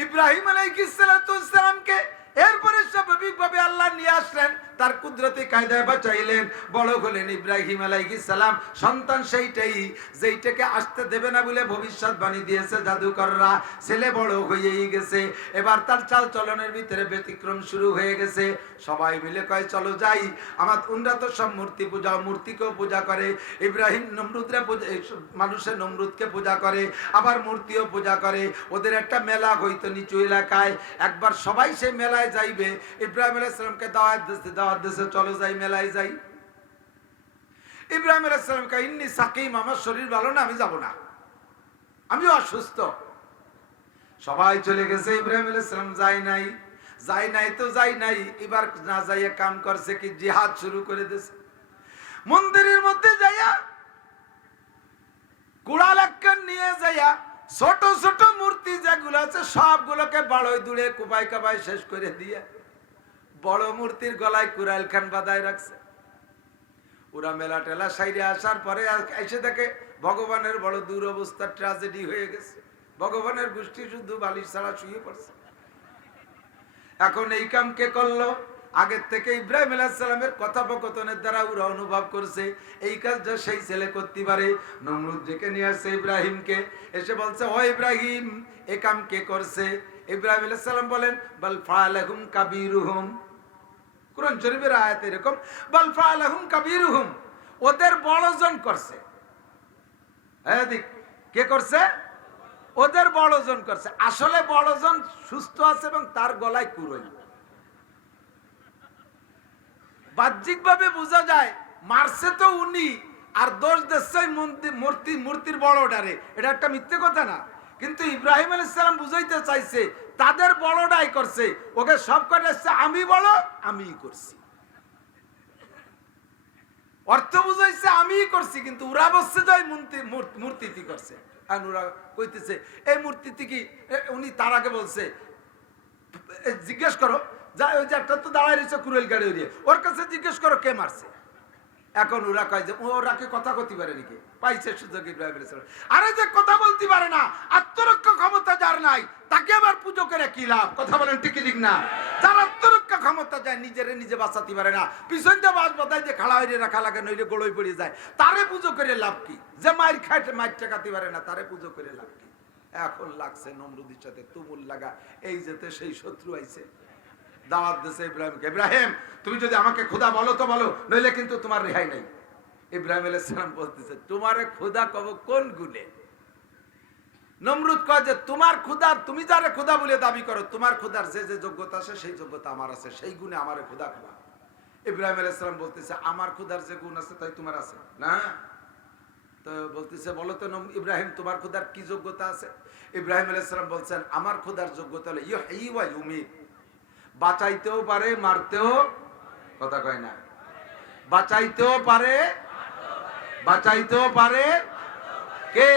ইব্রাহিম আলাইহিস সালাতু ওয়াস সালামকে এরপরে স্বাভাবিকভাবে আল্লাহ নিয়ে আসলেন, তার কুদরতি কায়দায় বাঁচাইলেন। বড় হলেন ইব্রাহিম আলাইহিস সালাম। সন্তান সেইটাই যেইটাকে আসতে দেবে না বলে ভবিষ্যৎবাণী দিয়েছে জাদুকররা। ছেলে বড় হয়েই গেছে, এবার তার চাল চলনের ভিতরে ব্যতিক্রম শুরু হয়ে গেছে। সবাই মিলে কয় চলো যাই। আমার উনরা তো সব মূর্তি পূজা, মূর্তিকেও পূজা করে। ইব্রাহিম নমরুদরা মানুষের নমরুদকে পূজা করে, আবার মূর্তিও পূজা করে। ওদের একটা মেলা হইতো নিচু এলাকায়। একবার সবাই সেই মেলায় যাইবে। ইব্রাহিম আলাইহিস সালামকে দাওয়াত দিয়েছে, চলো যাই, মেলায় যাই। ইব্রাহিম আলাইহিস সালাম কয় ইন্নী সাকিম, আমার শরীর ভালো না, আমি যাব না, আমিও অসুস্থ। সবাই চলে গেছে, ইব্রাহিম আলাইহিস সালাম যায় নাই তো যাই নাই। এবার না যাইয়া কাম করছে কি, জিহাদ শুরু করে দিয়েছে। মন্দিরের মধ্যে যাইয়া কুড়ালাক্কান নিয়ে যাইয়া ছোট ছোট মূর্তি যেগুলো আছে সবগুলোকে বাড়ই দূরে কুবাই কাবাই শেষ করে দিয়ে বড় মূর্তির গলায় কুড়াল খান বাঁধায় রাখছে। ওরা মেলা টেলা সাইরে আসার পরে এসে দেখে ভগবানের বড় দুরবস্থা, ট্র্যাজেডি হয়ে গেছে। ভগবানের গোষ্ঠী শুধু বালিশ ছাড়া শুয়ে পড়ছে। এখন এই কাম কে করলো? আগের থেকে ইব্রাহিম আলাইহিস সালামের কথোপকথনের দ্বারা ওরা অনুভব করছে এই কাজটা সেই ছেলে করতে পারে। নমরুদ ডেকে নিয়ে আসছে ইব্রাহিমকে, এসে বলছে ও ইব্রাহিম, এই কাম কে করছে? ইব্রাহিম আলাইহিস সালাম বলেন বাল ফাআলাহুম কাবীরুহুম। কুরআন শরীফের আয়াত এরকম, বাল ফাআলাহুম কাবীরুহুম, ওদের বড়জন করছে। হ্যাঁ দেখ, কে করছে? ওদের বড়জন করছে। আসলে বড়জন সুস্থ আছে এবং তার গলায় কুড়াল। বাহ্যিকভাবে বোঝা যায় মারছে তো উনি, আর দোষ দিচ্ছে মূর্তির বড়টারে। এটা একটা মিথ্যে কথা না? কিন্তু ইব্রাহিম আলাইহিস সালাম বুঝাইতে চাইছে তাদের বড়টাই করছে, ওকে সব কটা আমি বড়, আমিই করছি। অর্থ বুঝাইছে আমিই করছি, কিন্তু ওরা বলছে যে মূর্তিটি করছে। আর ওরা কইতেছে এই মূর্তিটি কি? উনি তার আগে বলছে জিজ্ঞেস করো, যা ওই যে একটা তো দাঁড়ায় রয়েছে কুড়াল গাড়ি দিয়ে, ওর কাছে জিজ্ঞেস করো কে মারছে। এখন ওরা কয় যে ওরা কি কথা বলতে পারে নাকি? পাইছে সুযোগ ইব্রাহিম আলাইহিস সালাম। আরে যে কথা বলতে পারে না, আত্মরক্ষা ক্ষমতা যার নাই, তাকে আবার পুজো করে কি লাভ? কথা বলেন ঠিক ঠিক না? যার আত্মরক্ষা ক্ষমতা যায়, নিজেরে নিজে বাঁচাতে পারে না, পিছন দিয়ে বাস বাতায় দিয়ে খাড়া হয়ে রাখা লাগে, নইলে গোড়ই পড়ে যায়, তারে পুজো করে লাভ কি? যে মায়ের খাইতে মায়ের ঠেকাতে পারে না, তারে পুজো করে লাভ কি? এখন লাগছে নমরুদের সাথে তুমুল লাগা। এই যেতে সেই শত্রু আইছে, দাওয়াত দিয়েছে ইব্রাহিমকে, ইব্রাহিম তুমি যদি আমাকে খোদা বলো তো বলো, নইলে কিন্তু তোমার রেহাই নাই। ইব্রাহিম আলাইহিস সালাম বলতেছে তোমারে খোদা কব কোন গুণে? নমরুদ কয় যে তোমার খোদা, তুমি যারে খোদা বলে দাবি করো, তোমার খোদার যে যে যোগ্যতা আছে সেই যোগ্যতা আমার আছে, সেই গুণে আমারে খোদা খোদা। ইব্রাহিম আলাইহিস সালাম বলতেছে আমার খোদার যে গুণ আছে তাই তোমার আছে না? তো বলতেছে বলো তো ইব্রাহিম তোমার খোদার কি যোগ্যতা আছে? ইব্রাহিম আলাইহিস সালাম বলছেন আমার খোদার যোগ্যতা হলো ইউহয়ী ওয়া ইউমীত, বাঁচাইতেও পারে মারতেও, কথা কয় না, বাঁচাইতেও পারে বাঁচাইতেও পারে। কে?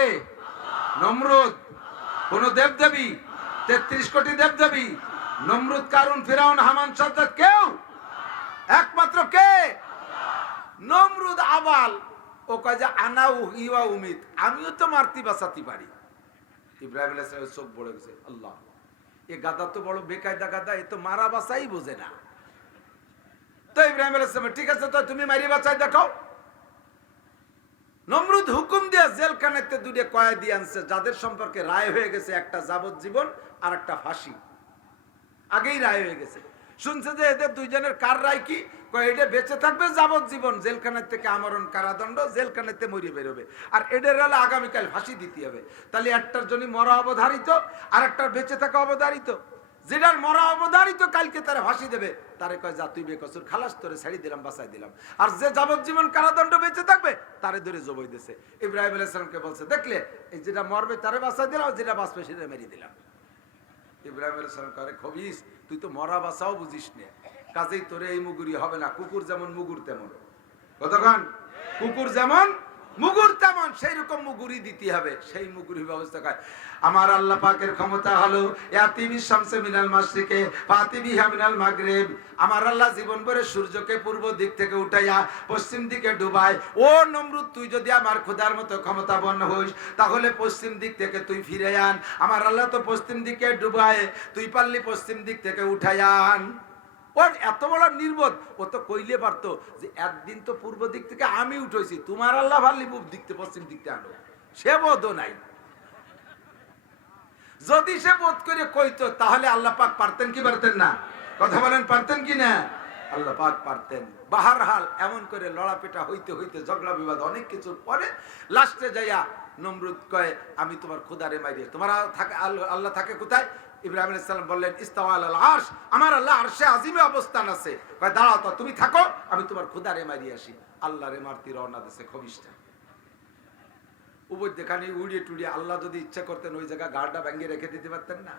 নমরুদ। কোন দেবদেবী? 33 কোটি দেবদেবী, নমরুদ, কারুন, ফিরাউন, হামান, সাদ্দাত, কেউ? একমাত্র কে? নমরুদ আবাল। ও কয় যে আনা ইয়া উমিদ, আমিও তো মারতি বাঁচাতে পারি। ইব্রাহিম আলাইহিস সালামের চোখ পড়ে গেছে, আল্লাহ, এ গাদা তো বড় বেকায়দা গাদা, এ তো মারা বাঁচাই বোঝে না। তো ইব্রাহিম আলাইহিস সালাম, ঠিক আছে, তো তুমি মারি বাঁচাই দেখাও। নমরুদ হুকুম দিয়ে জেলখানাতে দুটো কয়েদি আনছে, যাদের সম্পর্কে রায় হয়ে গেছে, একটা যাবজ্জীবন আর একটা ফাঁসি। আগেই রায় হয়ে গেছে। শুনছে যে এদের দুইজনের কার রায় কি? এটা বেঁচে থাকবে যাবজ্জীবন, জেলখানার থেকে আমরণ কারাদণ্ড, জেলখানাতে মরিয়ে বেরোবে। আর এদের হলে আগামীকাল ফাঁসি দিতে হবে। তাহলে একটার জন্য মরা অবধারিত, আর একটার বেঁচে থাকা অবধারিত। যেটার মরা অবধারিত কালকে তারা ফাঁসি দেবে, তারে কয় যা তুই বেকসুর খালাস, তোরে ছাড়ি দিলাম, বাঁচাই দিলাম। আর যে যাবজ্জীবন কারাদণ্ড বেঁচে থাকবে তারে ধরে জবাই দিয়েছে। ইব্রাহিম আলাইহিস সালামকে বলছে, দেখলে এই যেটা মরবে তারে বাঁচাই দিলাম, যেটা বাঁচবে সেটা মেরে দিলাম। ইব্রাহিম আলাইহিস সালাম কয়, খবিস, তুই তো মরা বাঁচাও বুঝিস না, কাজেই তোরে এই মুগুরি হবে না। কুকুর যেমন মুগুর তেমন, কতক্ষণ? কুকুর যেমন মুগুর তেমন, সেই রকম মুগুরি দিতে হবে। সেই মুগুরি ব্যবস্থা করে আমার আল্লাহ পাকের ক্ষমতা হলো ইয়াতিবি শামসে মিনাল মাশরিকে ফাতিবিহা মিনাল মাগরিব। আমার আল্লাহ জীবন ভরে সূর্যকে পূর্ব দিক থেকে উঠাইয়া পশ্চিম দিকে ডুবায়। ও নমরুদ, তুই যদি আমার খোদার মতো ক্ষমতাবান হইস, তাহলে পশ্চিম দিক থেকে তুই ফিরে আন। আমার আল্লাহ তো পশ্চিম দিকে ডুবায়, তুই পারলি পশ্চিম দিক থেকে উঠাইয়া আন। ওর এত বড় নির্বোধ, ও তো কইলে পারতো যে একদিন তো পূর্ব দিক থেকে আমি উঠেছি, তোমার আল্লাহ ভাল্লি পূর্ব দিক থেকে পশ্চিম দিক থেকে আনো। সে বোধও নাই। যদি সে বোধ করে কইতো, তাহলে আল্লাহ পাক পারতেন কি পারতেন না? কথা বলেন, পারতেন কি না? আল্লাহ পাক পারতেন। বাহারহাল এমন করে লড়াপেটা হইতে হইতে, ঝগড়া বিবাদ অনেক কিছুর পরে লাস্টে যাইয়া নমরুদ কয়, আমি তোমার খোদারে মাইরে, তোমার আল্লাহ থাকে কোথায়? ইব্রাহিম আলাইহিস সালাম বললেন, ইস্তাওয়া আলাল আরশ, আমার আল্লাহ আরশে আজিমে অবস্থান আছে। কয় দাঁড়াও তো, তুমি থাকো, আমি তোমার খোদারে মারি আসি। আল্লাহরে মারতি রওনা দিয়েছে খবিশটা। উপদেখানে উড়িয়ে টুড়িয়ে, আল্লাহ যদি ইচ্ছা করতেন ওই জায়গা গাড়টা ভেঙে রেখে দিতে পারতেন না?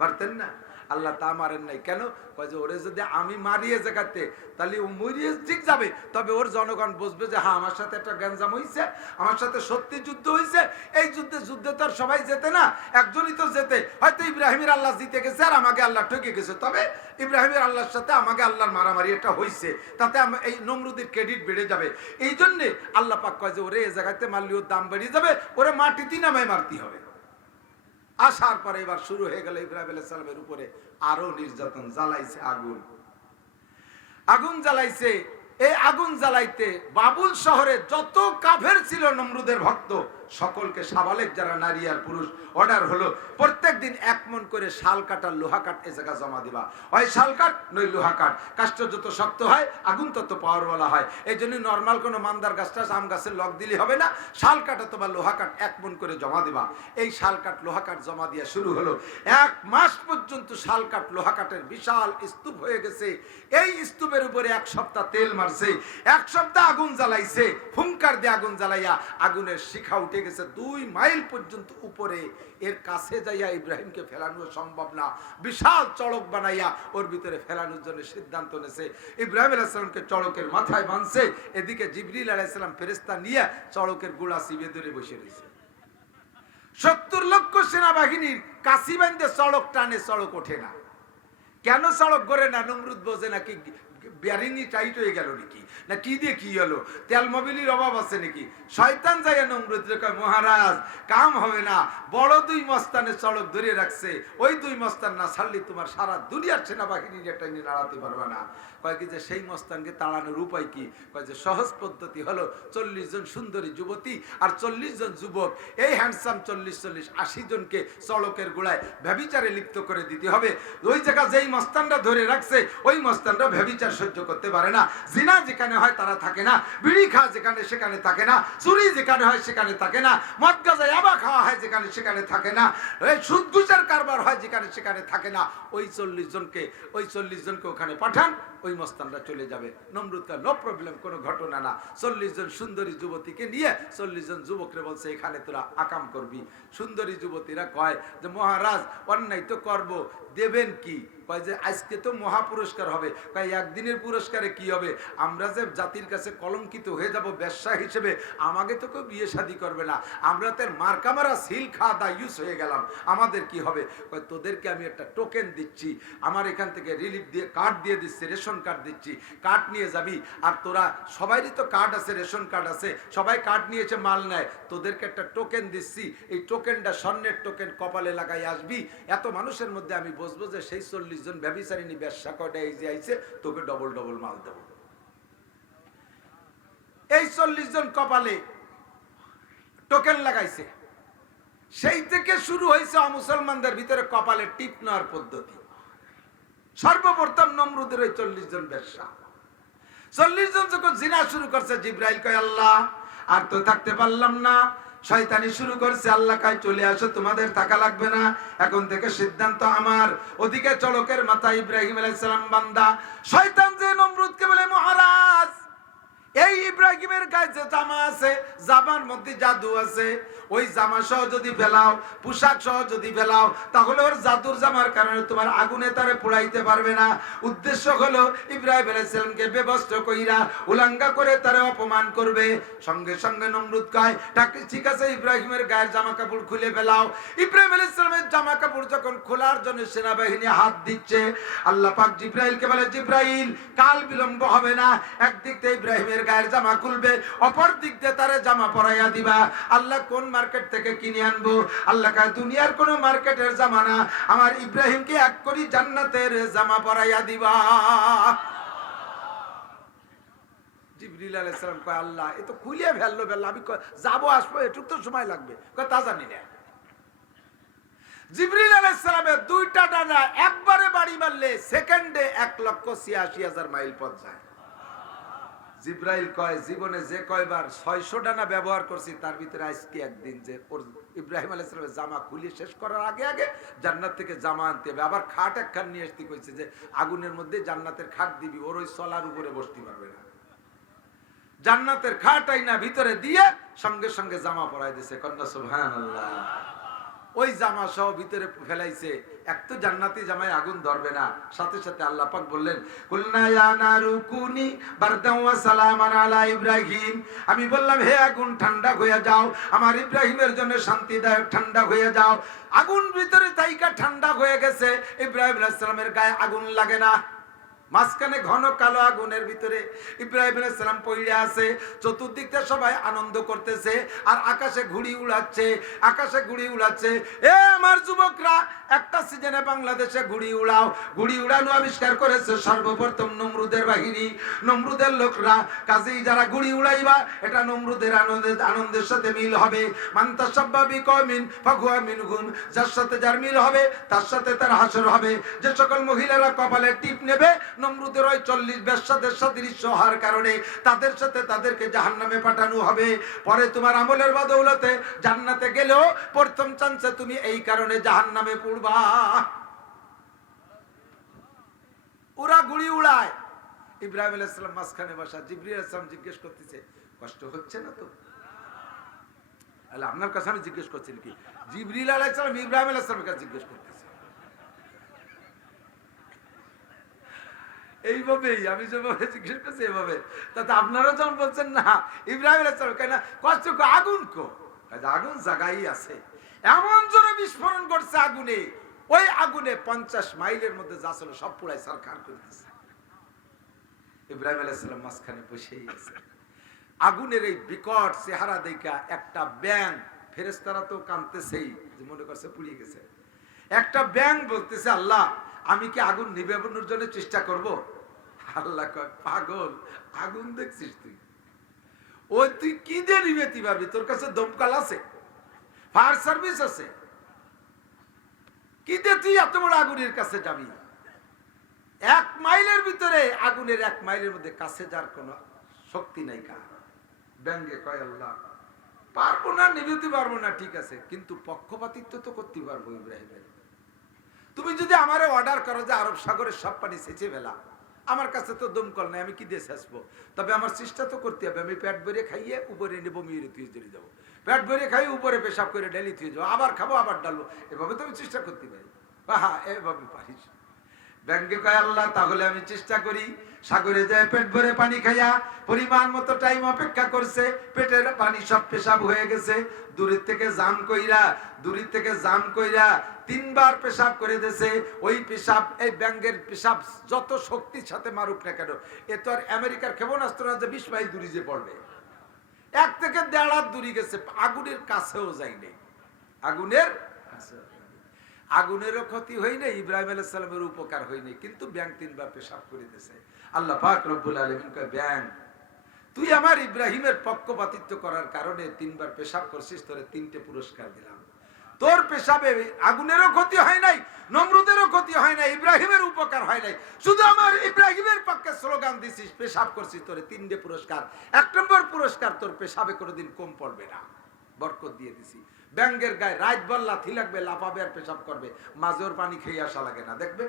পারতেন না? আল্লাহ তা মারেন নাই কেন? কয় যে ওরে যদি আমি মারিয়ে জায়গাতে, তাহলে ও মরিয়ে ঠিক যাবে, তবে ওর জনগণ বুঝবে যে হ্যাঁ, আমার সাথে একটা গ্যাঞ্জাম হয়েছে, আমার সাথে সত্যি যুদ্ধ হয়েছে। এই যুদ্ধে তো আর সবাই যেতে না, একজনই তো যেতে। হয়তো ইব্রাহিমের আল্লাহ জিতে গেছে আর আমাকে আল্লাহ ঠকে গেছে, তবে ইব্রাহিমের আল্লাহর সাথে আমাকে আল্লাহর মারামারি এটা হয়েছে, তাতে এই নমরুদের ক্রেডিট বেড়ে যাবে। এই জন্যে আল্লাহ পাক কয় যে ওরে এই জায়গাতে মারলে ওর দাম বেড়ে যাবে, ওরে মাটিতে নামায় মারতে হবে। আসার পরে এবার শুরু হয়ে গেল ইব্রাহিম আলাইহিস সালামের উপরে আরো নির্যাতন। জ্বালাইছে আগুন, আগুন জ্বালাইছে। এই আগুন জ্বালাইতে বাবুল শহরে যত কাফের ছিল নমরুদের ভক্ত, সকলকে সাবালেক যারা নারী আর পুরুষ, অর্ডার হলো প্রত্যেক দিন 1 মণ করে শাল কাটার লোহা কাঠ এ জায়গা জমা দিবা। হয় শাল কাঠ নই লোহা কাঠ। কাঠটা যত শক্ত হয় আগুন তত পাওয়ারওয়ালা হয়। এই জন্য নর্মাল কোনো মান্দার গাছটা আম গাছের লগ দিলে হবে না, শাল কাঠ অথবা লোহা কাঠ 1 মণ করে জমা দিবা। এই শাল কাঠ লোহা কাঠ জমা দিয়া শুরু হলো। 1 মাস পর্যন্ত শাল কাঠ লোহা কাঠের বিশাল স্তূপ হয়ে গেছে। এই স্তূপের উপরে 1 সপ্তাহ তেল মারছে, 1 সপ্তাহ আগুন জ্বালাইছে, হুঙ্কার দিয়ে আগুন জ্বালাইয়া আগুনের শিখা উঠে গেছে 2 মাইল পর্যন্ত উপরে। এর কাছে যাইয়া ইব্রাহিমকে ফেলানো সম্ভব না, বিশাল চড়ক বানাইয়া ওর ভিতরে ফেলানোর জন্য সিদ্ধান্ত নেছে। ইব্রাহিম আলাইহিস সালামকে চড়কের মাথায় বাঁধছে, এদিকে জিবরিল আলাইহিস সালাম ফেরেশতা নিয়ে চড়কের গোড়া চিবে ধরে বসে রয়েছে। 70 লক্ষ সেনাবাহিনীর কাছি বাঁধে চড়ক টানে, চড়ক ওঠে না। কেন চড়ক গড়ে না? নমরুদ বোঝে নাকি ব্যারিনি টাইট হয়ে গেল নাকি, না কি দিয়ে কি হলো, তেল মোবিলের অভাব আছে নাকি? শয়তান যাইয়া নমরুদ কয়, মহারাজ কাম হবে না, বড় 2 মস্তানে চড়ক ধরে রাখছে, ওই 2 মস্তান না ছাড়লে তোমার সারা দুনিয়ার সেনাবাহিনী একটা নিয়ে নাড়াতে পারবে না। কয় কি যে সেই মস্তানকে তাড়ানোর উপায় কি? কয় যে সহজ পদ্ধতি হলো 40 জন সুন্দরী যুবতী আর 40 জন যুবক, এই হ্যান্ডসাম 40 80 জনকে চড়কের গোড়ায় ব্যভিচারে লিপ্ত করে দিতে হবে। ওই জায়গা যেই মস্তানরা ধরে রাখছে, ওই মস্তানরা ব্যভিচার সহ্য করতে পারে না। জিনা যেখানে হয় তারা থাকে না, বিড়ি খাওয়া যেখানে সেখানে থাকে না, চুরি যেখানে হয় সেখানে থাকে না, মদ গাঁজা ইয়াবা খাওয়া হয় যেখানে সেখানে থাকে না, সুদ ঘুষের কারবার হয় যেখানে সেখানে থাকে না। ওই 40 জনকে ওখানে পাঠান, ওই মস্তানরা চলে যাবে। নমরুদ কয় নো প্রবলেম, কোনো ঘটনা না। 40 জন সুন্দরী যুবতীকে নিয়ে 40 জন যুবকরে বলছে এখানে তোরা আকাম করবি। সুন্দরী যুবতীরা কয় যে মহারাজ অন্যায় তো করব, দেবেন কি? কয় যে আজকে তো মহা পুরস্কার হবে। কয় একদিনের পুরস্কারে কি হবে? আমরা যে জাতির কাছে কলঙ্কিত হয়ে যাব ব্যবসা হিসেবে, আমাকে তো কেউ বিয়ে শাদী করবে না, আমরা তো মার্কামারা সিল খাওয়া দা ইউজ হয়ে গেলাম, আমাদের কি হবে? কয় তোদেরকে আমি একটা টোকেন দিচ্ছি, আমার এখান থেকে রিলিফ দিয়ে কার্ড দিয়ে দিচ্ছি, রেশন কার্ড দিচ্ছি, কার্ড নিয়ে যাবি। আর তোরা সবাইরই তো কার্ড আছে, রেশন কার্ড আছে, সবাই কার্ড নিয়েছে, মাল নেয়, তোদেরকে একটা টোকেন দিচ্ছি, এই টোকেনটা স্বর্ণের টোকেন, কপালে লাগাই আসবি। এত মানুষের মধ্যে আমি বসবো যে সেই 40 জন ব্যভিচারিণী ব্যবসা কয়টা এই যে আইছে, তোকে ডবল ডবল মাল দেবো। এই 40 জন কপালে টোকেন লাগাইছে। সেই থেকে শুরু হয়েছে মুসলমানদের ভিতরে কপালে টিপ নেওয়ার পদ্ধতি। সর্বপ্রথম নমরুদের ওই 40 জন ব্যবসা, 40 জন যখন জিনা শুরু করছে, জিব্রাইল কয় আল্লাহ আর তো থাকতে পারলাম না, শয়তানি শুরু করছে। আল্লাহ কয় চলে আসো, তোমাদের থাকা লাগবে না, এখন থেকে সিদ্ধান্ত আমার। ওদিকে চলকের মাথা ইব্রাহিম আলাইহিস সালাম বান্দা। শয়তান যে নমরুদকে বলে মহারাজ এই ইব্রাহিমের গায়ে যে জামা আছে, জামার মধ্যে জাদু আছে, ওই জামা সহ যদি ফেলাও, পোশাক সহ যদি ফেলাও, তাহলে ওর জাদুর জামার কারণে তোমার আগুনে তারে পোড়াইতে পারবে না। উদ্দেশ্য হলো ইব্রাহিম আলাইহিস সালামকে বেবস্ত্র কইরা উলাঙ্গা করে তারে অপমান করবে। সঙ্গে সঙ্গে নমরুদ কয় ঠিক আছে, ইব্রাহিমের গায়ের জামা কাপড় খুলে ফেলাও। ইব্রাহিম আলাইহিস সালামের জামা কাপড় যখন খোলার জন্য সেনাবাহিনী হাত দিচ্ছে, আল্লাহ পাক জিব্রাইলকে বলে জিব্রাইল কাল বিলম্ব হবে না, একদিক থেকে ইব্রাহিমের গায়ের জামা খুলবে, অপর দিক দিয়ে তারে জামা পরাইয়া দিবা। আল্লাহ কোন মার্কেট থেকে কিনে আনবো? আল্লাহ কয় দুনিয়ার কোন মার্কেটের জামা না, আমার ইব্রাহিমকে এক করি জান্নাতের জামা পরাইয়া দিবা। জিবরিল আলাইহিস সালাম কয় আল্লাহ এ তো খুলে ফেললো, আমি যাবো আসবো, এটুক তো সময় লাগবে। কয় তা জানি না। জিবরিল আলাইহিস সালামের দুইটা ডানা একবারে বাড়ি মারলে সেকেন্ডে 1,86,000 মাইল পথ যায়। জিব্রাইল কয় জীবনে যে কয়বার 600 ডানা ব্যবহার করছি, তার ভিতরে আজকে একদিন যে ইব্রাহিম আলাইহিস সালামের জামা খুলে শেষ করার আগে আগে জান্নাত থেকে জামা আনতে হবে। আবার খাট একখান নিয়ে আসতে কইছে যে আগুনের মধ্যে জান্নাতের খাট দিবি, ওর ওই সলার উপরে বসতে পারবে না। জান্নাতের খাট আইনা ভিতরে দিয়ে সঙ্গে সঙ্গে জামা পরাই দিয়েছে। কন্যা সুবহানাল্লাহ। ওই জামা সহ ভিতরে ফেলাইছে। এক তো জান্নাতি জামায় আগুন ধরবে না, সাথে সাথে আল্লাহ পাক বললেন কুলনা ইয়া নারু কুনি বারদাও ওয়া সালামান আলা ইব্রাহিম। আমি বললাম হে আগুন ঠান্ডা হয়ে যাও, আমার ইব্রাহিমের জন্য শান্তিদায়ক ঠান্ডা হয়ে যাও। আগুন ভিতরে তাইকা ঠান্ডা হয়ে গেছে। ইব্রাহিম আলাইহিস সালামের গায়ে আগুন লাগে না, মাঝখানে ঘন কালো আগুনের ভিতরে ইব্রাহিম আলাইহিস সালাম পড়ে আছে। চতুর্দিক থেকে সবাই আনন্দ করতেছে আর আকাশে ঘুড়ি উড়াচ্ছে, আকাশে ঘুড়ি উড়াচ্ছে। এ আমার যুবকরা, একটা সিজনে বাংলাদেশে ঘুড়ি উড়াও। ঘুড়ি উড়ানো আবিষ্কার করেছে সর্বপ্রথম নমরুদের বাহিনী, নমরুদের লোকরা। কাজেই যারা ঘুড়ি উড়াইবা, এটা নমরুদের আনন্দের সাথে মিল হবে। মান তাসাব্বা বিকওমিন ফাহুয়া মিনহুম, যার সাথে যার মিল হবে তার সাথে তার হাসর হবে। যে সকল মহিলারা কপালে টিপ নেবে নমরুদের ওই 40 বেশ্যাদের সাদৃশ্য হওয়ার কারণে, তাদের সাথে তাদেরকে জাহান্নামে পাঠানো হবে। পরে তোমার আমলের বদৌলতে জান্নাতে গেলেও প্রথম চান্সে তুমি এই কারণে জাহান্নামে পড়বা। ওরা গুড়ি উড়ায়, ইব্রাহিম আলাইহিস সালাম মাঝখানে বসা। জিবরিল আলাইহিস সালাম জিজ্ঞেস করতেছে কষ্ট হচ্ছে না তো? আল্লাহ আপনার কাছে আমি জিজ্ঞেস করছি কি? জিবরিল আলাইহিস সালাম ইব্রাহিম আলাইহিস সালামের কাছে জিজ্ঞেস করতেছে। এইভাবেই আমি যেভাবে জিজ্ঞেস করছি এভাবে, তাতে আপনারা যখন বলছেন না ইব্রাহিম আলাইহিস সালাম কেন কষ্ট, আগুন কো আগুন জায়গায় আছে। এমন জোরে বিস্ফোরণ করছে আগুনে, ওই আগুনে 50 মাইলের মধ্যে যা ছিল সব পুরাই সরকার করতেছে। ইব্রাহিম আলাইহিস সালাম মাঝখানে বসেই আছে। আগুনের এই বিকট চেহারা দেখা একটা ব্যাঙ, ফেরেশতারা তো কাঁদতেছেই, যে মনে করছে পুড়িয়ে গেছে। একটা ব্যাঙ বলতেছে আল্লাহ আমি কি আগুন নিভানোর জন্য চেষ্টা করব? আল্লাহ কয় পাগল, আগুন দেখছিস তুই? ওই তুই কি দিয়ে নিভাতে পারবি? তোর কাছে দমকল আছে, ফায়ার সার্ভিস আছে, কি দিয়ে তুই এত বড় আগুনের কাছে যাবি? 1 মাইলের ভিতরে আগুনের 1 মাইলের মধ্যে কাছে যার কোনো শক্তি নাই। কার ব্যাঙ্গে কয় আল্লাহ পারবো না, নিভাতে পারবো না, ঠিক আছে, কিন্তু পক্ষপাতিত্ব তো করতে পারবো ইব্রাহিমের। তুমি যদি আমারে অর্ডার করো যে আরব সাগরের সব পানি সেচে ফেলা, আমার কাছে তো দমকল নাই, আমি কি দিয়ে আসবো? তবে আমার চেষ্টা তো করতে হবে, আমি পেট ভরে খাইয়ে উপরে নেবো, মেয়েরে তুই চলে যাবো, পেট ভরে খাই উপরে পেশাব করে ডেলি থুয়ে যাবো, আবার খাবো আবার ডালবো, এভাবে তো আমি চেষ্টা করতে পারি। হ্যাঁ, এভাবে পারিস। ব্যাংকে কয় আল্লাহ তাহলে আমি চেষ্টা করি। সাগরে যায় পেট ভরে পানি খাইয়া, পরিমাণ মতো টাইম অপেক্ষা করছে, পেটের পানি সব পেশাব হয়ে গেছে। দূরের থেকে জাম কইরা 3 বার পেশাব করে দিয়েছে। ওই পেশাব, এই ব্যাংকের পেশাব যত শক্তির সাথে মারুক না কেন, এ তো আর আমেরিকার ক্ষেপণাস্ত্র না যে 20 মাইল দূরে যে পড়বে। 1 থেকে 1.5 হাত দূরে গেছে, আগুনের কাছেও যায়নি। আগুনেরও ক্ষতি হয়নি, ইব্রাহিম আলাইহিস সালামের উপকার হয়নি, কিন্তু ব্যাংক 3 বার পেশাব করে দিয়েছে। আল্লাহ পাক রব্বুল আলামিন কয়, ব্যাংক তুই আমার ইব্রাহিমের পক্ষপাতিত্ব করার কারণে 3 বার পেশাব করছিস, তোরে 3টে পুরস্কার দিলাম। তোর পেশাবে আগুনেরও ক্ষতি হয় নাই, নমরুদেরও ক্ষতি হয় নাই, ইব্রাহিমের উপকার হয় নাই, শুধু আমার ইব্রাহিমের পক্ষে স্লোগান দিছিস, পেশাব করছিস, তোরে 3টে পুরস্কার। 1 নম্বর পুরস্কার, তোর পেশাবে কোনোদিন কম পড়বে না, বরকত দিয়ে দিছি। ব্যাঙ্গের গায়ে রাত বল লাথি লাগবে, লাফাবে আর পেশাব করবে, মাঝের পানি খেয়ে আসা লাগে না। দেখবে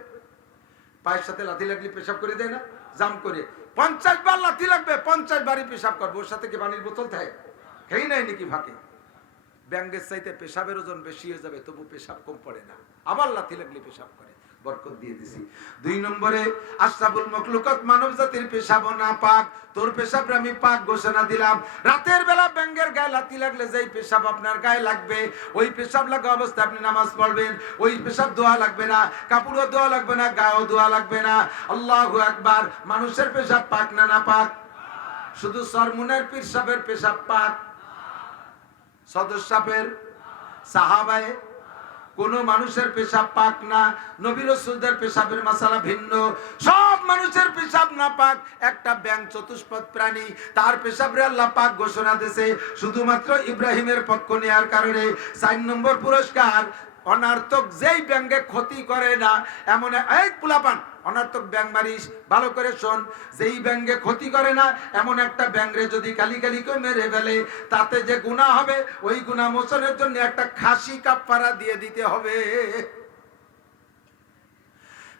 পায়ের সাথে লাথি লাগলে পেশাব করে দেয় না, জাম করে 50 বার লাথি লাগবে, 50 বারই পেশাব করবে। ওর সাথে কি পানির বোতল থাকে? খেয়ে নেয় নাকি ফাঁকে? ব্যাঙ্গের চাইতে পেশাবের ওজন বেশি হয়ে যাবে, তবু পেশাব কম পড়ে না, আবার লাথি লাগলে পেশাব করে, বরকত দিয়ে দিছি। 2 নম্বরে আশরাফুল মাখলুকাত, মানব জাতির পেশাব না পাক, তোর পেশাবরে আমি পাক ঘোষণা দিলাম। রাতের বেলা ব্যাঙ্গের গায়ে লাথি লাগলে যেই পেশাব আপনার গায়ে লাগবে, ওই পেশাব লাগা অবস্থায় আপনি নামাজ পড়বেন, ওই পেশাব দোয়া লাগবে না, কাপড়ও দোয়া লাগবে না, গায়েও দোয়া লাগবে না। আল্লাহু আকবার। মানুষের পেশাব পাক না না পাক? শুধু সরমুনের পীর সাহেবের পেশাব পাক, সদস্যের, সাহাবায়ে, কোন মানুষের পেশাব পাক না। নবী রাসূলদের পেশাবের মাসালা ভিন্ন, সব মানুষের পেশাব না পাক। একটা ব্যাঙ চতুষ্পদ প্রাণী, তার পেশাবরে আল্লাহ পাক ঘোষণা দিয়েছে শুধুমাত্র ইব্রাহিমের পক্ষ নেওয়ার কারণে। 4 নম্বর পুরস্কার, অনার্থক যেই ব্যাঙে ক্ষতি করে না এমন এক পোলাপান, অনার্থক ব্যাঙ মারিস, ভালো করে শোন, যেই ব্যাঙে ক্ষতি করে না এমন একটা ব্যাঙরে যদি কালি কালি করে মেরে ফেলে, তাতে যে গুনাহ হবে, ওই গুনাহ মোচনের জন্য একটা খাসি কাফারা দিয়ে দিতে হবে।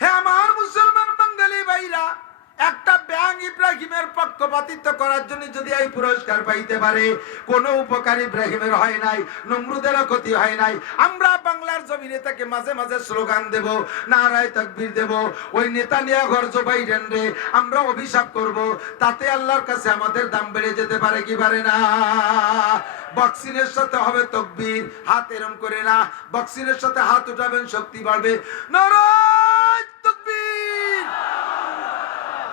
হে আমার মুসলমান বাঙালি ভাইরা, একটা ব্যাঙ ইব্রাহিমের পক্ষপাতিত্ব করার জন্য যদি এই পুরস্কার পাইতে পারে, কোনো উপকার ইব্রাহিমের হয় নাই, নমরুদেরও ক্ষতি হয় নাই। আমরা বাংলার জমিনে থেকে মাঝে মাঝে স্লোগান দেব, নারায়ে তাকবীর দেব, ওই নেতানিয়াহুর জো বাইডেন রে আমরা অভিশাপ করব, তাতে আল্লাহর কাছে আমাদের দাম বেড়ে যেতে পারে কি পারে না? বক্সিনের সাথে হবে তাকবীর, হাত এরম করে না, বক্সিনের সাথে হাত উঠাবেন, শক্তি বাড়বে। নারায়ে তাকবীর।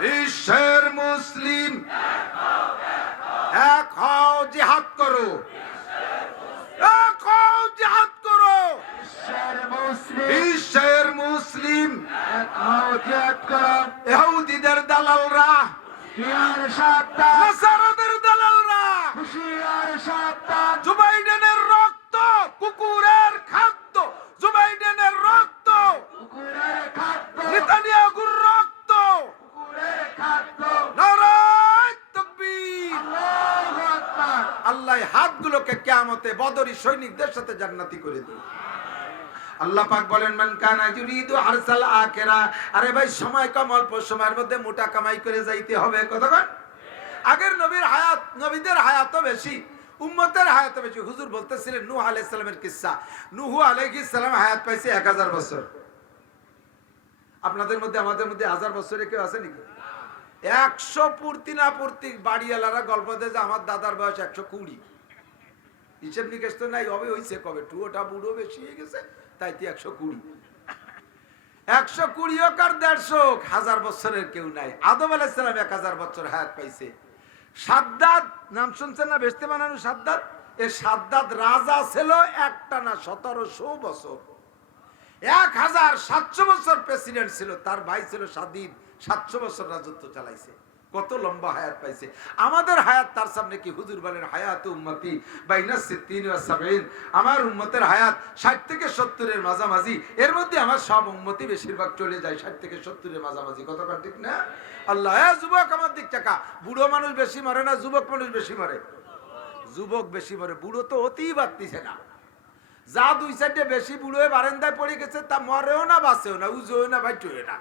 বিশ্বের মুসলিম এক হও, জিহাদ করো, এক হও, জিহাদ করো। বিশ্বের মুসলিম এক হও, জিহাদ করো। ইহুদিদের দালালরা, নাসারাদের দালালরা, জো বাইডেনের রক্ত কুকুরের খাদ্য, জো বাইডেনের রক্ত কুকুরের খাদ্য, নেতানিয়াহুর রক্ত কুকুরের খাদ্য। নারায়ে তাকবীর, আল্লাহু আকবার। আল্লাহ হাতগুলোকে কিয়ামতে বদরি সৈনিকদের সাথে জান্নাতি করে দিন। আল্লাহ পাক বলেন, মান কানা ইউরিদু আরসাল আখিরা। আরে ভাই, সময় কম, অল্প সময়ের মধ্যে মোটা কামাই করে যাইতে হবে। কতক্ষণ? আগের নবীর হায়াত, নবীদের হায়াতও বেশি, উম্মতের হায়াতও বেশি। হুজুর বলতেছিলেন নূহ আলাইহিস সালামের কিসসা। নূহ আলাইহিস সালাম হায়াত পাইছে 1000 বছর। আপনাদের মধ্যে আমাদের মধ্যে 1000 বছরে কেউ আছে নাকি? 100 পূর্তি না পূর্তি বাড়িওয়ালারা গল্প দেয় যে আমার দাদার বয়স 120। হিসেব নিকেশ তো নাই, হবে হইছে কবে, টুয়োটা বুড়ো বেশি হয়ে গেছে, তাই 120। 120 হোক আর 150 হোক, 1000 বছরের কেউ নাই। আদম আলাইহিস সালাম 1000 বছর হায়াত পাইছে। সাদ্দাত নাম শুনছেন না? বেহেশতে বানানো সাদ্দাত। এই সাদ্দাত রাজা ছিল একটানা 1700 বছর, 1700 বছর প্রেসিডেন্ট ছিল। তার ভাই ছিল সাদিদ, 700 বছর রাজত্ব চালাইছে। কত লম্বা হায়াত পাইছে। আমাদের হায়াত তার সামনে কি? হুজুর বলেন, হায়াত উম্মতি বাইনা 60 ওয়া 70। আমার উম্মতের হায়াত 60 থেকে 70 এর মাঝামাঝি। এর মধ্যে আমার সব উম্মতি বেশিরভাগ চলে যায় 60 থেকে 70 এর মাঝামাঝি। কতক্ষণ ঠিক না? আল্লাহ, যুবক আমার দিক টাকা, বুড়ো মানুষ বেশি মরে না, যুবক মানুষ বেশি মরে? যুবক বেশি মরে, বুড়ো তো অতি বাড়তিছে না। যা দুই সাইডে বেশি বুড়ো হয়ে বারান্দায় পড়ে গেছে তা মরেও না বাঁচেও না উজোও না বাইটেও না,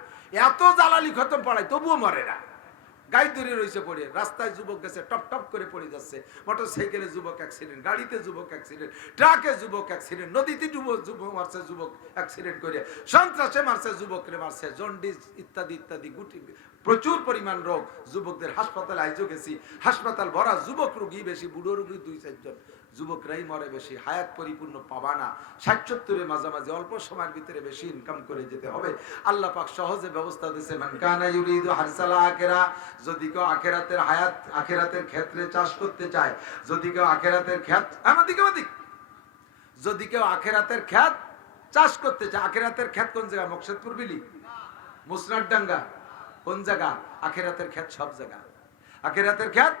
এত জ্বালালি খতম পড়ায় তবুও মরে না। গাড়ি ধরে রয়েছে পড়ে, রাস্তায় যুবক গেছে টপ টপ করে পড়ে যাচ্ছে, মোটর সাইকেলে যুবক অ্যাক্সিডেন্ট, গাড়িতে যুবক অ্যাক্সিডেন্ট, ট্রাকে যুবক অ্যাক্সিডেন্ট, নদীতে যুবক মারছে যুবক অ্যাক্সিডেন্ট করে, সন্ত্রাসে মারছে যুবকরে মারছে, জন্ডিস ইত্যাদি ইত্যাদি গুটি প্রচুর পরিমাণ রোগ। যুবকদের হাসপাতালে আইজো গেছি, হাসপাতাল ভরা, যুবক রোগী বেশি, বুড়ো রোগী 2-4 জন, যুবকরাই মরে বেশি। হায়াত পরিপূর্ণ পাবা না, 60-70 মাঝামাঝি অল্প সময়ের ভিতরে বেশি ইনকাম করে যেতে হবে। আল্লাহ পাক সহজে ব্যবস্থা দিয়েছে, মান কানা ইউরিদু হারসাল আখিরা, যদি কেউ আখিরাতের হায়াত, আখিরাতের ক্ষেত্রে চাষ করতে চায়, যদি কেউ আখিরাতের ক্ষেত আমাদিকে যদি কেউ আখিরাতের ক্ষেত চাষ করতে চায়, আখিরাতের ক্ষেত কোন জায়গা? মকসদপুর বিলি, মুসনাদ ডাঙ্গা, কোন জায়গা? আখিরাতের ক্ষেত সব জায়গা। আখিরাতের ক্ষেত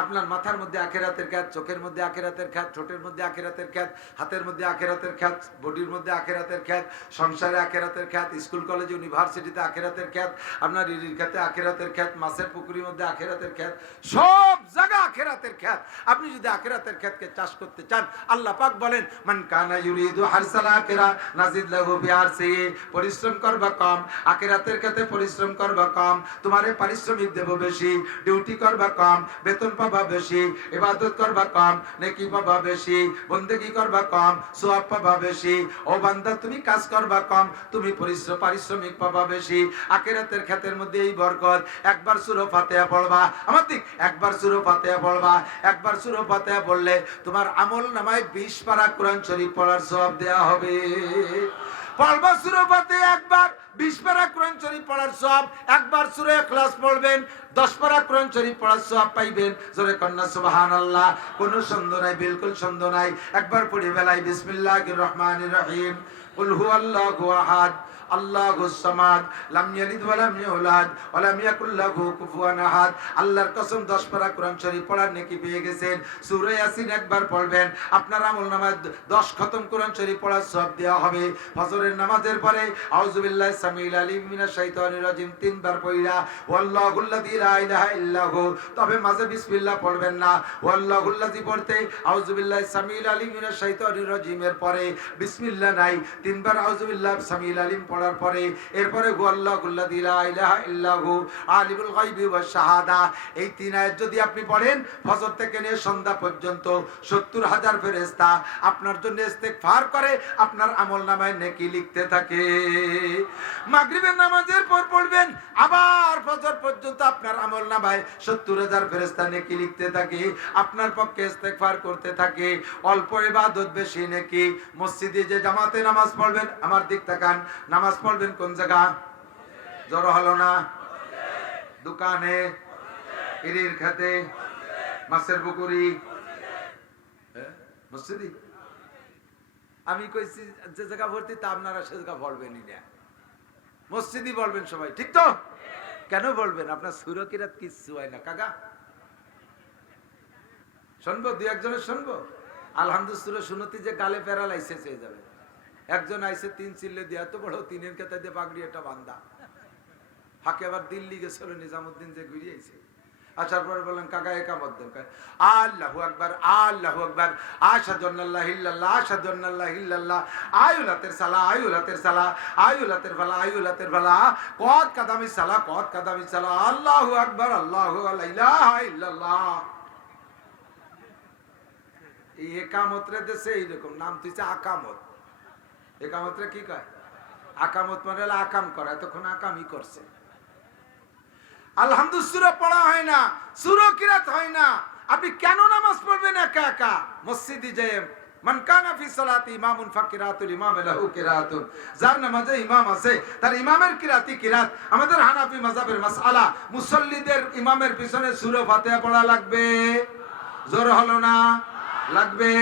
আপনার মাথার মধ্যে আখিরাতের খ্যাত, চোখের মধ্যে আখিরাতের খ্যাত, ঠোঁটের মধ্যে আখিরাতের খ্যাত, হাতের মধ্যে আখিরাতের খ্যাত, বডির মধ্যে আখিরাতের খ্যাত, সংসারে আখিরাতের খ্যাত, স্কুল কলেজ ইউনিভার্সিটিতে আখিরাতের খ্যাত, আপনার ইরির খেতে আখিরাতের খ্যাত, মাছের পুকুরের মধ্যে আখিরাতের খ্যাত, সব জায়গা আখিরাতের খ্যাত। আপনি যদি আখিরাতের খ্যাতকে চাষ করতে চান, আল্লাহ পাক বলেন, মান কানা ইউরিদু হারসাল আখিরা নাজিদ লাহু বিআরসিহি, পরিশ্রম করবা কম, আখিরাতের ক্ষেতে পরিশ্রম করবা কম, তোমারে পারিশ্রমিক দেব বেশি, ডিউটি করবা কম, বেতন পাবা বেশি, ইবাদত করবা কম, নেকি পাবা বেশি, বন্দেগি করবা কম, সওয়াব পাবা বেশি। ও বান্দা, তুমি কাজ করবা কম, তুমি পারিশ্রমিক পাবা বেশি। আখিরাতের ক্ষেতের মধ্যে এই বরকত। একবার সূরা ফাতিহা পড়বা, আমার ঠিক একবার সূরা ফাতিহা পড়বা, একবার সূরা ফাতিহা পড়লে তোমার আমল নামায় 20 পারা কোরআন শরীফ পড়ার সওয়াব দেয়া হবে। পড়বা সূরা ফাতিহা একবার, 20 পারা কোরআন শরীফ পড়ার সওয়াব। একবার সূরা ইখলাস পড়বেন, 10 পারা কোরআন শরীফ পড়ার সওয়াব পাইবেন। জোরে কন্না সুবহানাল্লাহ। কোনো সন্দেহ নাই, বিলকুল সন্দেহ নাই। একবার পড়ে বেলাই বিসমিল্লাহির রহমানির রহিম, কুল হুয়াল্লাহু আহাদ আল্লাহুস সামাদ লাম ইয়ালিদ ওয়া লাম ইউলাদ ওয়া লাম ইয়াকুল লাহু কুফুয়ান আহাদ। আল্লাহর কসম 10 পারা কোরআন শরীফ পড়ার নেকি পেয়ে গেছেন। সূরা ইয়াসিন একবার পড়বেন, আপনার আমলনামায় 10 খতম কোরআন শরীফ পড়ার সওয়াব দেওয়া হবে। ফজরের নামাজের পরে আউযু বিল্লাহি সামিউল আলিম মিনাশ শাইতানির রাজিম 3 বার পড়া, ওয়াল্লাহুল্লাযী লা ইলাহা ইল্লাহু, তবে মাঝে বিসমিল্লাহ পড়বেন না। ওয়াল্লাহুল্লাযী পড়তে আউযু বিল্লাহি সামিউল আলিম মিনাশ শাইতানির রাজিমের পরে বিসমিল্লাহ নাই, 3 বার আউযু বিল্লাহি সামিউল আলিম পড়ার পরে এরপরে ওয়াল্লাহুল্লাযী লা ইলাহা ইল্লাহু আলিমুল গায়বি ওয়াশ শাহাদা। এই 3 আয়াত যদি আপনি পড়েন, ফজর থেকে নিয়ে সন্ধ্যা পর্যন্ত 70,000 ফেরেশতা আপনার জন্য ইস্তেগফার করে, আপনার আমলনামায় নেকি লিখতে থাকে। মাগরিবের নামাজের পর পড়বেন, আবার ফজর পর্যন্ত আপনার আমলনামায় 70,000 ফেরেশতা নেকি লিখতে থাকে, আপনার পক্ষে ইস্তেগফার করতে থাকে। অল্প ইবাদত বেশি নেকি। মসজিদে যে জামাতে নামাজ পড়বেন, আমার দিক তাকান, নামাজ পড়বেন কোন জায়গা? জড়ো হলো না? দোকানে, ইরির খেতে, মাছের পুকুরি, মসজিদে। আমি কইছি যে জায়গা ভর্তি, তা আপনারা সে জায়গা বলবেনই না, মসজিদই বলবেন সবাই, ঠিক তো? কেন বলবেন? আপনার সূরা কিরাত কিচ্ছু হয় না কাকা। শুনবো, 2-1 শুনবো। আলহামদুলিল্লাহ শুনতি যে গালে প্যারালাইসিস হয়ে যাবে। একজন আইসে 3 চিল্লে দিয়ে, এত বড় 3-এর খেতে দিয়ে পাগড়ি একটা বান্দা, হাকে আবার দিল্লি গেছিল নিজামুদ্দিন যে ঘুরিয়ে আইছে। আসার পরে বললেন, কাকা একামত দেন। আল্লাহু আকবার, আল্লাহু আকবার, আশহাদু আল্লা ইল্লাল্লাহ, আশহাদু আল্লা ইল্লাল্লাহ, আয়ুলাতের সালাহ, আয়ুলাতের সালাহ, আয়ুলাতের ফালা, আয়ুলাতের ফালা, কত কাদামি সালাহ, কত কাদামি সালাহ, আল্লাহু আকবার, আল্লাহু লা ইলাহা ইল্লাল্লাহ। এই একামতরে দেশে এইরকম নাম দিচ্ছে আকামত। একামতরে কি কয়? আকামত মানে হলো আকাম করা, এতক্ষণ আকামই করছে। আলহামদুলিল্লাহ সূরা পড়া হয় না, সূরা কিরাত হয় না। আপনি কেন নামাজ পড়বেন একা একা? মসজিদে যে মান কানা ফি সালাতি ইমামুন ফাকিরাতুল ইমাম লাহু কিরাতুন, যার নামাজে ইমাম আছে তার ইমামের কিরাতি কিরাত। আমাদের হানাফি মাযহাবের মাসআলা, মুসল্লিদের ইমামের পিছনে সূরা ফাতিহা পড়া লাগবে। জোর হলো না? লাগবে।